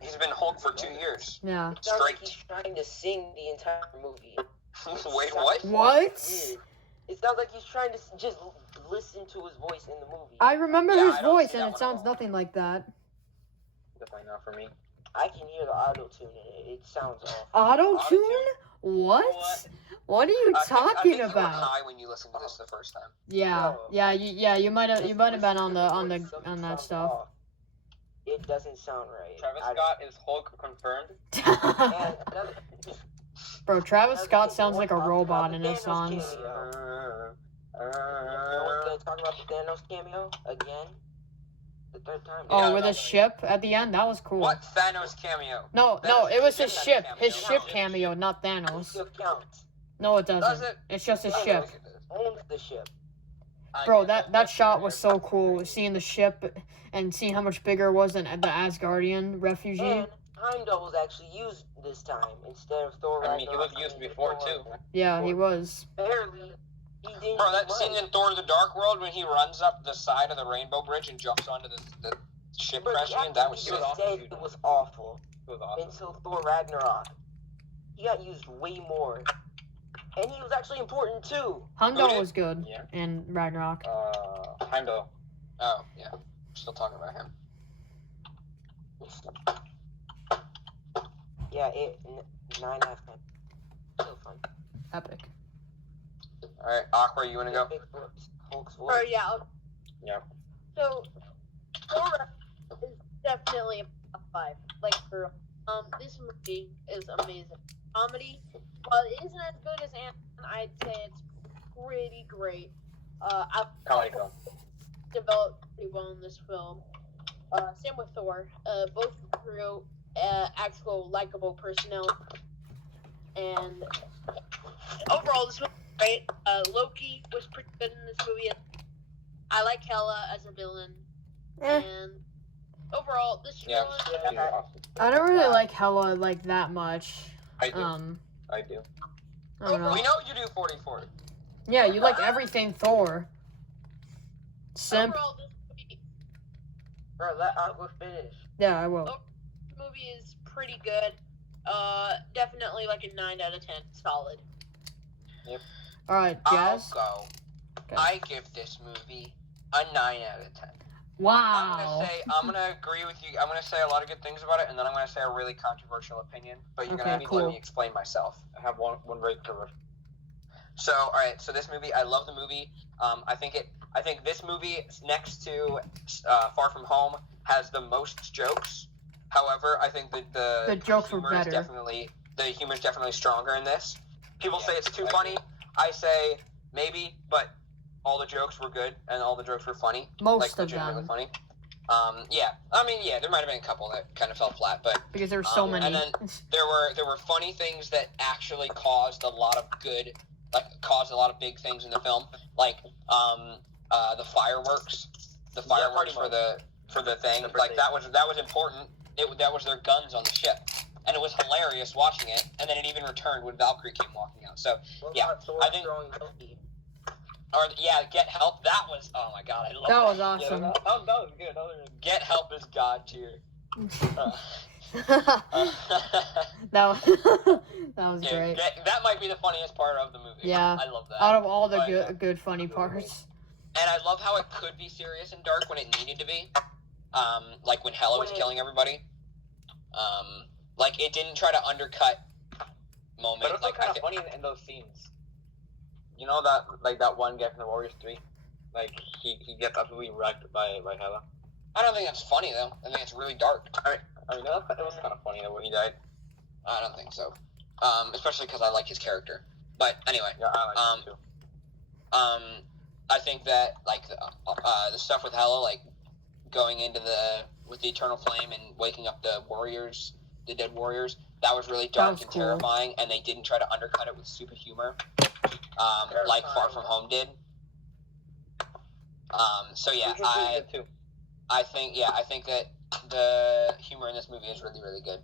he's been Hulk for 2 years. Yeah. It sounds like he's trying to sing the entire movie. Wait, what? What? Weird. It sounds like he's trying to just listen to his voice in the movie. I remember Yeah, his I don't voice, see and that it one sounds at all. nothing like that. Definitely not for me. I can hear the auto-tune in it. It sounds awful. Auto-tune? Auto-tune? What? What are you I talking think you were about? high when you listened to this the first time. Yeah, No. yeah, you might have been on Something that sounds stuff. off. It doesn't sound right. Travis Scott is Hulk confirmed. And another, Bro, Travis another Scott thing, sounds we like a won't talk robot about in the his Thanos songs. cameo. No one's gonna talk about the Thanos cameo again. The third time. Oh, Yeah, with that his ship at the end? That was cool. What Thanos cameo? No, Thanos it was did his have a ship. cameo. His ship No. cameo, not It Thanos. still counts. No, it Does doesn't. it? It's just his I ship. think it is. Owns the ship. Bro, that shot was so cool. Seeing the ship and seeing how much bigger it was than the Asgardian refugee. And Heimdall was actually used this time instead of Thor I mean, he was Ragnarok. used before, too. Yeah, he was. Barely. He didn't. Bro, that do scene much. in Thor: The Dark World when he runs up the side of the Rainbow Bridge and jumps onto the ship But crashing in, that was he sick. just said it was awful It was awesome. until Thor Ragnarok. He got used way more. And he was actually important too. Heimdall did? was good Yeah. in Ragnarok. Heimdall. Oh, yeah. Still talking about him. Yeah, 9 out of 10. Still fun. Epic. Alright, Aqua, you wanna go? Big Hulk's Or voice. yeah. Yeah. So, Thor is definitely a top 5. Like for this movie is amazing. Comedy, while it isn't as good as Ant, I'd say it's pretty great. I've Comedy film. developed pretty well in this film. Same with Thor. Both through actual likable personnel, and overall this movie was great. Loki was pretty good in this movie. I like Hela as a villain, Eh, and overall this Yeah. film. He's awesome. I don't really like Hela like that much. I do. I I do. don't know. We know you do 44. Yeah, you like everything Thor. Simp. Overall, this movie, Bro, let Aqua finish. Yeah, I will. this movie is pretty good. Definitely like a 9 out of 10. Solid. All right, Jazz. I'll go. Okay. I give this movie a 9 out of 10. Wow. I'm gonna agree with you. I'm gonna say a lot of good things about it, and then I'm gonna say a really controversial opinion. But you're gonna Okay, need to let cool. me explain myself. I have one very cover. So, all right. So this movie, I love the movie. I think this movie next to Far From Home has the most jokes. However, I think that The jokes were humor is better. the humor is definitely stronger in this. People Yeah, say it's too I funny. I say maybe, but all the jokes were good and all the jokes were funny. Most Like of legitimately them, funny. Yeah. I mean, yeah, there might have been a couple that kind of fell flat, but because there were so many. and then there were funny things that actually caused a lot of good, caused a lot of big things in the film, like the fireworks, for the thing, like that was important. That was their guns on the ship, and it was hilarious watching it. And then it even returned when Valkyrie came walking out. So What Yeah, about Thor I think- throwing Loki? or yeah, Get Help. That was, oh my god, I love That was Yeah, awesome. that was good. That was Get Help is god tier. that was, that was Yeah, great. that might be the funniest part of the movie. Yeah. I love that. Out of all the But- good funny parts. And I love how it could be serious and dark when it needed to be. Like when Hela was killing everybody. Like it didn't try to undercut moments. But it was Like kind of funny in those scenes. You know that one guy from the Warriors 3? Like, he gets absolutely wrecked by Hela. I don't think that's funny though. I think it's really dark. I mean, it was kind of funny the way he died. I don't think so. Especially because I like his character. But anyway, Yeah, I like it too. I think that like the stuff with Hela, like going into with the Eternal Flame and waking up the warriors, the dead warriors, that was really dark was and cool. terrifying, and they didn't try to undercut it with stupid humor, like Far From Home did. So yeah, Which was really good too. I think that the humor in this movie is really, really good.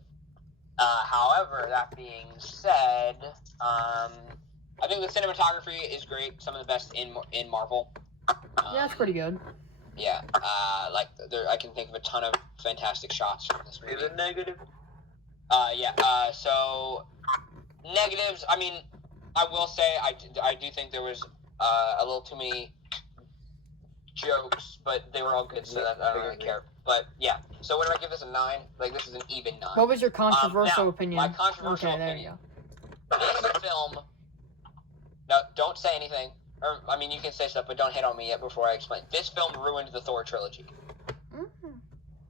However, that being said, I think the cinematography is great. Some of the best in Marvel. Yeah, it's pretty good. Yeah, I can think of a ton of fantastic shots from this movie. Is it negative? So negatives. I mean, I will say I do think there was a little too many jokes, but they were all good, so that I don't really care. But yeah, so what did I give this a 9? Like, this is an even 9. What was your controversial now, opinion? My controversial okay, there opinion. you go. This film. No, don't say anything. Or, I mean, you can say stuff, but don't hit on me yet before I explain. This film ruined the Thor trilogy.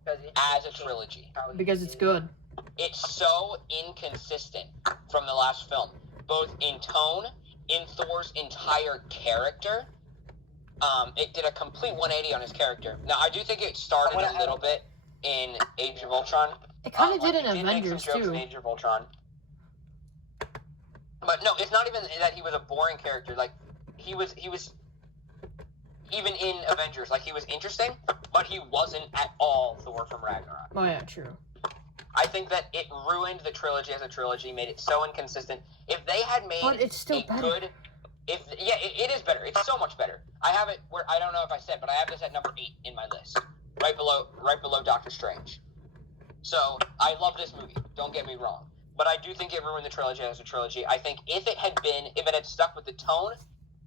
As a trilogy. Because it's good. It's so inconsistent from the last film, both in tone, in Thor's entire character. It did a complete 180 on his character. Now, I do think it started a little bit in Age of Ultron. It kind of did in Avengers Avengers, make some jokes too. in Age of Ultron. But no, it's not even that he was a boring character. Like, he was even in Avengers, like, he was interesting, but he wasn't at all Thor from Ragnarok. Oh, yeah, true. I think that it ruined the trilogy as a trilogy, made it so inconsistent. If they had made But it's still better. it is better. It's so much better. I have it where, I don't know if I said, but I have this at number 8 in my list, right below Doctor Strange. So I love this movie. Don't get me wrong, but I do think it ruined the trilogy as a trilogy. I think if it had stuck with the tone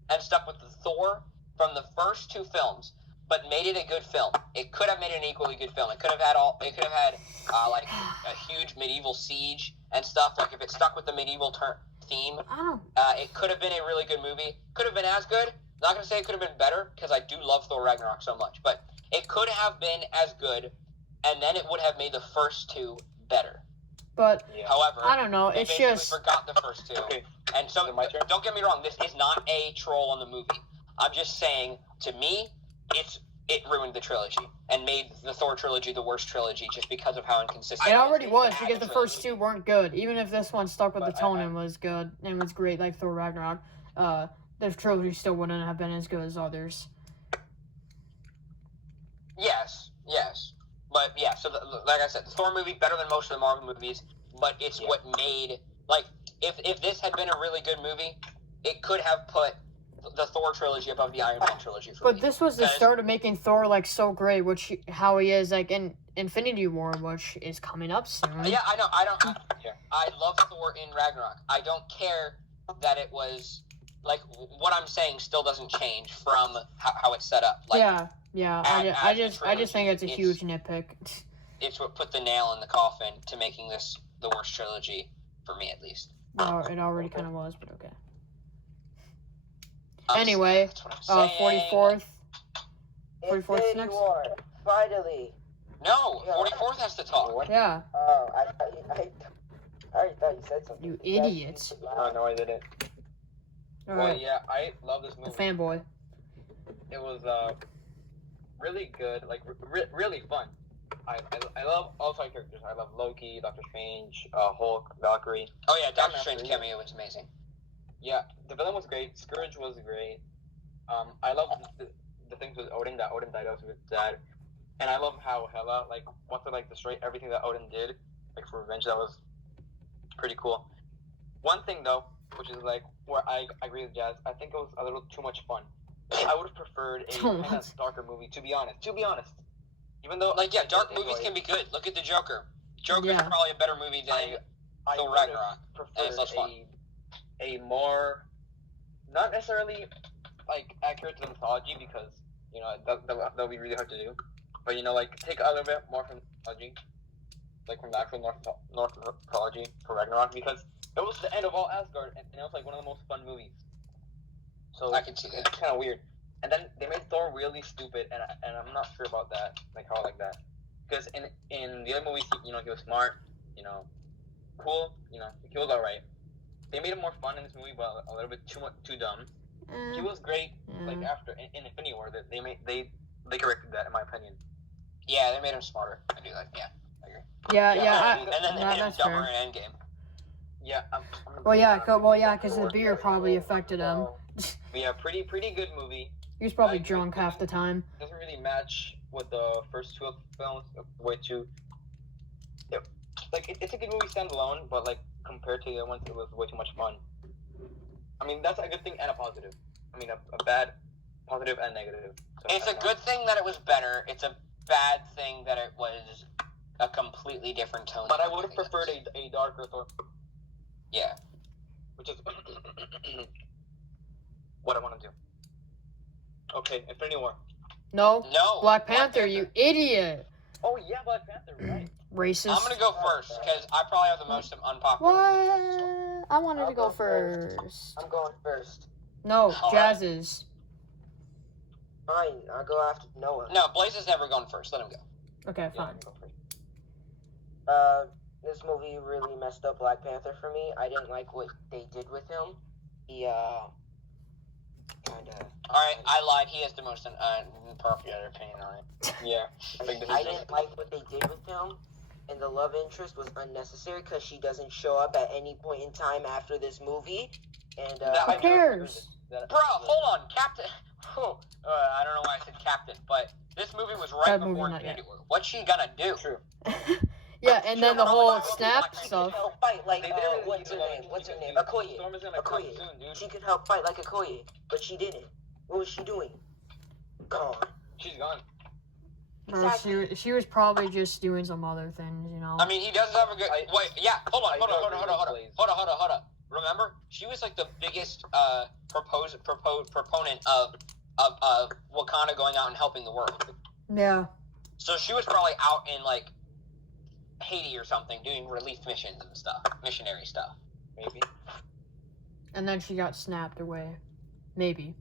and stuck with the Thor from the first 2 films, but made it a good film, it could have made it an equally good film. It could have had like a huge medieval siege and stuff. Like, if it stuck with the medieval theme, it could have been a really good movie. Could have been as good. Not going to say it could have been better, because I do love Thor Ragnarok so much, but it could have been as good, and then it would have made the first 2 better. But, however, I don't know, they it's basically just... forgot the first 2. Okay. And so, don't get me wrong, this is not a troll on the movie. I'm just saying, to me, it ruined the trilogy and made the Thor trilogy the worst trilogy just because of how inconsistent It already was, because the first 2 weren't good. Even if this one stuck with the tone and was good and was great, like Thor Ragnarok, the trilogy still wouldn't have been as good as others. Yes. But yeah, so like I said, the Thor movie better than most of the Marvel movies, but it's what made, like, if this had been a really good movie, it could have put the Thor trilogy above the Iron Man trilogy for me. But this was the start of making Thor, like, so great, how he is, like, in Infinity War, which is coming up soon. Yeah, I know. I love Thor in Ragnarok. I don't care that it was, like, what I'm saying still doesn't change from how it's set up. Like, yeah. I just think it's a huge nitpick. It's what put the nail in the coffin to making this the worst trilogy, for me at least. Well, it already kind of was, but okay. Anyway, 44th. 44th next? War, finally. No, 44th has to talk. Yeah. Oh, I already thought you said something. You idiots. Oh, no, I didn't. All Well, right. yeah, I love this movie. The fanboy. It was really good, like really fun. I love all side characters. I love Loki, Doctor Strange, Hulk, Valkyrie. Oh yeah, Doctor Strange cameo was amazing. Yeah, the villain was great. Scourge was great. I love the things with Odin, that Odin died off with Dad. And I love how Hela, like, wants to, like, destroy everything that Odin did, like, for revenge. That was pretty cool. One thing, though, which is, like, where I agree with Jazz, I think it was a little too much fun. I would have preferred a kind of darker movie, to be honest. Even though, like, yeah, dark movies can be good. Look at the Joker. Joker's probably a better movie than Thor Ragnarok. Prefer a more, not necessarily, like, accurate to the mythology, because, you know, that'll be really hard to do. But, you know, like, take a little bit more from mythology, like, from the actual Norse mythology for Ragnarok, because it was the end of all Asgard, and it was, like, one of the most fun movies. So I can see that. It's kind of weird. And then they made Thor really stupid, and I'm not sure about that, like, how I like that. Because in the other movies, you know, he was smart, you know, cool, you know, he was alright. They made it more fun in this movie, but a little bit too dumb. He was great, like, after, in Infinity War, they corrected that, in my opinion. Yeah, they made him smarter. I do like, yeah, I agree. Yeah. And then they made him dumber in Endgame. Yeah. Because the beer probably affected him. Yeah, pretty good movie. He was probably drunk half the time. Doesn't really match with the first 2 films, way too. like it's a good movie standalone, but like compared to the other ones, it was way too much fun. I mean, that's a good thing and a positive. I mean, a bad, positive, and negative. So It's a good thing that it was better. It's a bad thing that it was a completely different tone. But I would have preferred a darker Thor. Yeah. Which is what I want to do. Okay, Infinity War. No. No. Black Panther, you idiot. Oh yeah, Black Panther, right? Racist. I'm gonna go first because I probably have the most unpopular. What? I wanted to go first. I'm going first. No, All Jazz is. Fine, I'll go after Noah. No, Blaze is never going first. Let him go. Okay, Yeah, fine. go first. This movie really messed up Black Panther for me. I didn't like what they did with him. He, kinda... Alright, I lied. He has the most unpopular opinion on it. Yeah. I didn't like what they did with him, and the love interest was unnecessary because she doesn't show up at any point in time after this movie. And Who cares? Bro, hold on, Captain. I don't know why I said Captain, but this movie was right That movie, before not Infinity War. What's she gonna do? True. Yeah, and then the whole She snap could stuff. She could help fight like They didn't really what's her give name? it What's her name? up. Okoye. Storm is gonna come Okoye. soon, dude. She could help fight like Okoye, but she didn't. What was she doing? Gone. She's gone. Or she was probably just doing some other things, you know. I mean, he does have a good. Wait, yeah, hold I on. don't agree with Hold on. Remember, she was like the biggest proponent of Wakanda going out and helping the world. Yeah. So she was probably out in like Haiti or something doing relief missions and stuff, missionary stuff. Maybe. And then she got snapped away. Maybe.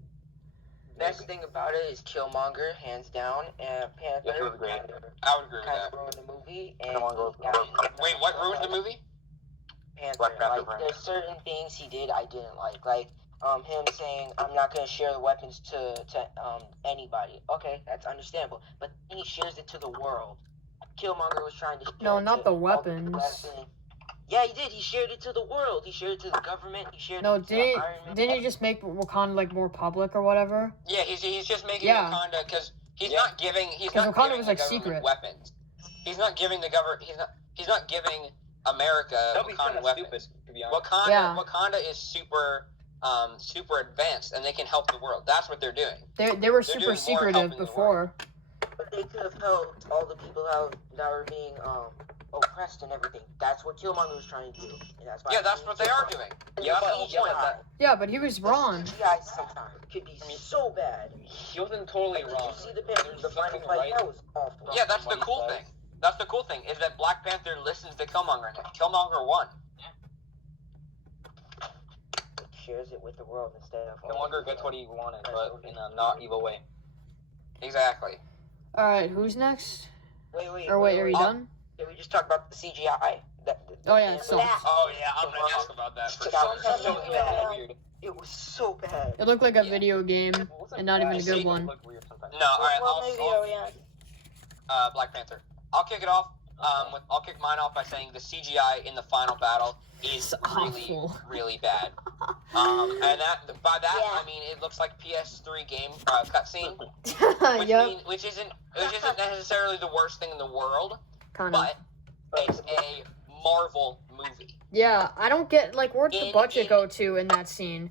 Best thing about it is Killmonger, hands down, and Panther. Yes, it was great. I would agree with Kind that. of ruined the movie. I And wanna go- Wait, what ruined the movie? Panther. Black Panther, Like, right. there's certain things he did I didn't like him saying I'm not gonna share the weapons to anybody. Okay, that's understandable. But he shares it to the world. Killmonger was trying to share No, it not to the all weapons. people. Yeah, he did. He shared it to the world. He shared it to the government. He shared No, it to Iron Man. didn't he just make Wakanda like more public or whatever? Yeah, he's just making Yeah. Wakanda because he's Yeah. not giving he's 'Cause not Wakanda giving was, the like, government secret. weapons. He's not giving the government. He's not giving America That'd be Wakanda kind of weapons. stupid, to be honest. Wakanda is super advanced and they can help the world. That's what they're doing. They were They're super doing more secretive helping the before. But they could have helped all the people that were being oppressed and everything. That's what Killmonger was trying to do. And that's why Yeah, that's what they are doing. Yeah, That's the whole point. Yeah, but he was wrong. CGI sometimes could be so bad. He wasn't totally Like, wrong. did you see the There's final something fight? right. That was awful. Yeah, that's the What he cool says. thing. That's the cool thing is that Black Panther listens to Killmonger and Killmonger won. It shares it with the world instead of. Killmonger gets what he wanted, but in a not evil way. Exactly. All right, who's next? Wait, Or wait, are you done? Can we just talk about the CGI? Oh, yeah, so- Oh yeah, I'm gonna ask about that for That sure. was so bad. Weird. It was so bad. It looked like a Yeah. video game, and not even a good one. Look weird sometimes. No, all right. What movie are we on? Black Panther. I'll kick it off. I'll kick mine off by saying the CGI in the final battle is It's really, awful. really bad. And by that Yeah. I mean it looks like PS3 game cutscene, Yep, which isn't necessarily the worst thing in the world, kind of. but it's a Marvel movie. Yeah, I don't get like where'd the In- budget in- go to in that scene?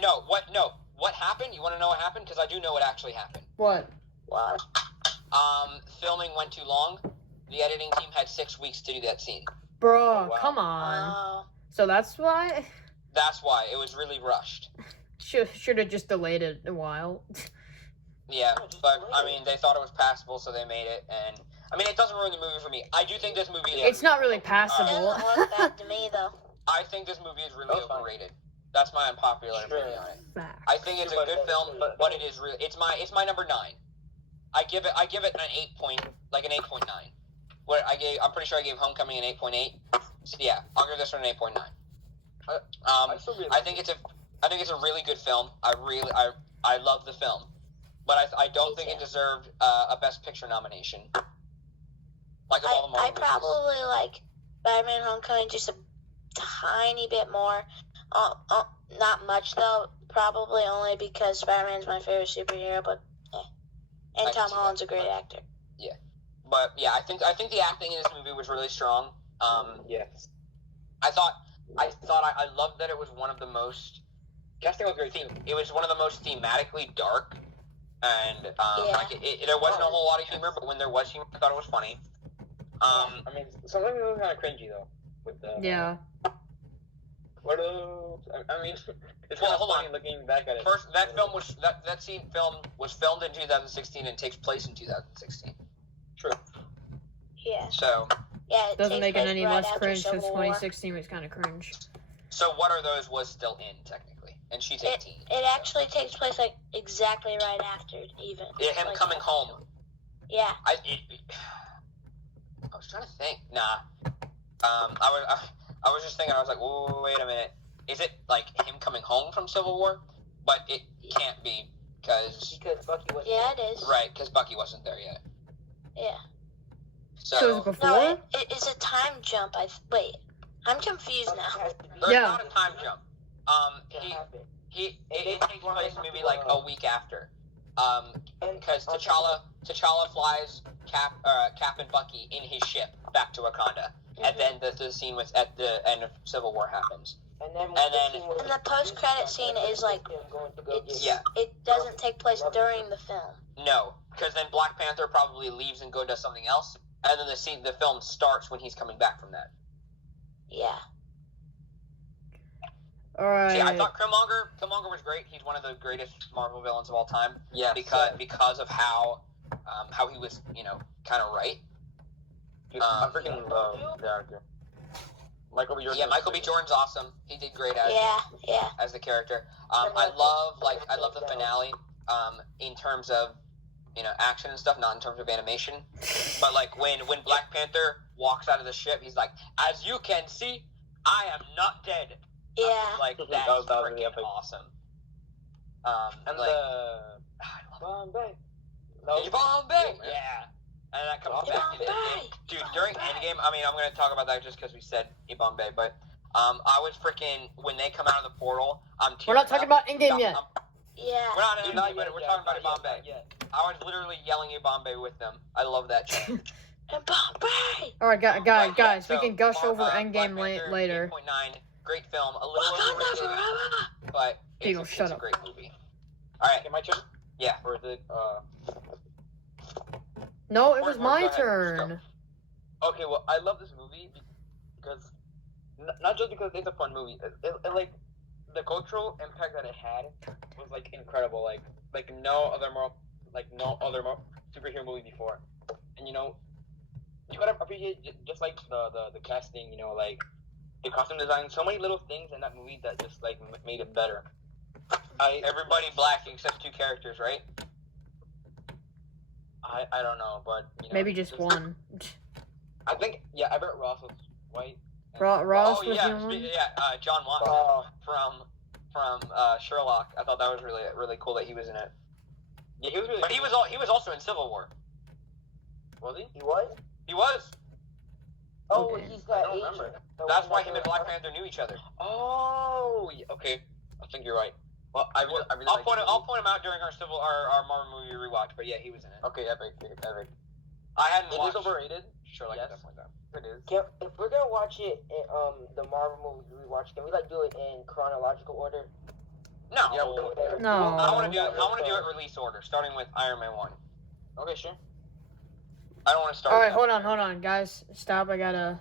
No, what happened? You want to know what happened? Because I do know what actually happened. What? What? Filming went too long. The editing team had 6 weeks to do that scene. Bro, wow. come on. Oh. So that's why That's why it was really rushed. should have just delayed it a while. Yeah, but I mean, they thought it was passable, so they made it, and I mean, it doesn't ruin the movie for me. I do think this movie. It's not really It passable. doesn't look bad to me though. I think this movie is really That's fine. overrated. That's my unpopular Sure. opinion on it. Fact. I think it's a good film, but it is really. It's my number 9. I give it an 8.9. I'm pretty sure I gave Homecoming an 8.8. So yeah, I'll give this one an 8.9. I still really I think it's a really good film. I love the film, but I don't Me think it too. deserved a Best Picture nomination. Like of all the Marvel I probably like Spider-Man Homecoming just a tiny bit more. Not much though. Probably only because Spider-Man's my favorite superhero, but and I can Tom see Holland's that, a great but- actor. But yeah, I think the acting in this movie was really strong. Yes. I loved that it was one of the most. Casting was great too. It was one of the most thematically dark, and like there wasn't a whole lot of humor, but when there was humor, I thought it was funny. I mean, sometimes it was kind of cringy though. With the What are those? I mean, it's kind of funny looking back at it. First, that film was that scene was filmed in 2016 and takes place in 2016. True. Yeah. So. Yeah. It doesn't make it takes any place less right cringe after because Civil War. 2016 was kind of cringe. So what are those was still in technically, and she's 18. It actually takes place like exactly right after even. Yeah, him like, coming home. Yeah. I was trying to think. Nah. I was just thinking. I was like, whoa, wait a minute. Is it like him coming home from Civil War? But it can't be because Bucky wasn't. Yeah, it is. Right, because Bucky wasn't there yet. Yeah. So it was before? No, it is a time jump. Wait, I'm confused now. There's not a time jump. It takes place maybe like a week after. Because T'Challa flies Cap and Bucky in his ship back to Wakanda, and then the scene at the end of Civil War happens. And the post-credit scene is like it doesn't take place during the film. No, because then Black Panther probably leaves and does something else, and then the film starts when he's coming back from that. Yeah. All right. See, I thought Killmonger was great. He's one of the greatest Marvel villains of all time. Yeah. Because of how he was, kind of right. I freaking love the actor. Michael B. Jordan. Yeah, Michael B. Jordan's awesome. He did great as the character. I love the finale. In terms of action and stuff, not in terms of animation. But like when Black Panther walks out of the ship, he's like, "As you can see, I am not dead." Yeah. Like that's freaking awesome. And like, Bombay. Bombay. Yeah. And that comes back in Endgame. Dude, during Endgame, I mean, I'm going to talk about that just because we said Bombay, but I was freaking, when they come out of the portal, we're not talking about Endgame yet. Yeah. We're not in Endgame, but we're talking about Bombay. I was literally yelling Bombay with them. I love that chant. Bombay! Alright, guys, we can gush over Endgame later. 8.9, great film, a little overrated, but it's a great movie. Alright, my turn? Yeah. Or is it, No, it was my turn. Okay, well, I love this movie because, not just because it's a fun movie, it like, the cultural impact that it had was, like, incredible, like no other superhero movie before. And, you gotta appreciate just, like, the casting, like, the costume design, so many little things in that movie that just, like, made it better. Everybody black except 2 characters, right? I don't know, but maybe just one. I think Everett Ross was white. Ross was the one. John Watson from Sherlock. I thought that was really cool that he was in it. Yeah, he was really. But cool. he was also in Civil War. Was he? He was. He was. Oh, okay. He's got agent. Remember. That's why him and Black Panther knew each other. Oh, okay. I think you're right. Well, I'll point him out during our Marvel movie rewatch. But yeah, he was in it. Okay, epic. I hadn't watched. It is overrated. Sure, like stuff like that. It is. If we're gonna watch it in the Marvel movie rewatch, can we do it in chronological order? No. No. I want to do it release order, starting with Iron Man 1. Okay, sure. I don't want to start. All right, hold on, guys. Stop. I gotta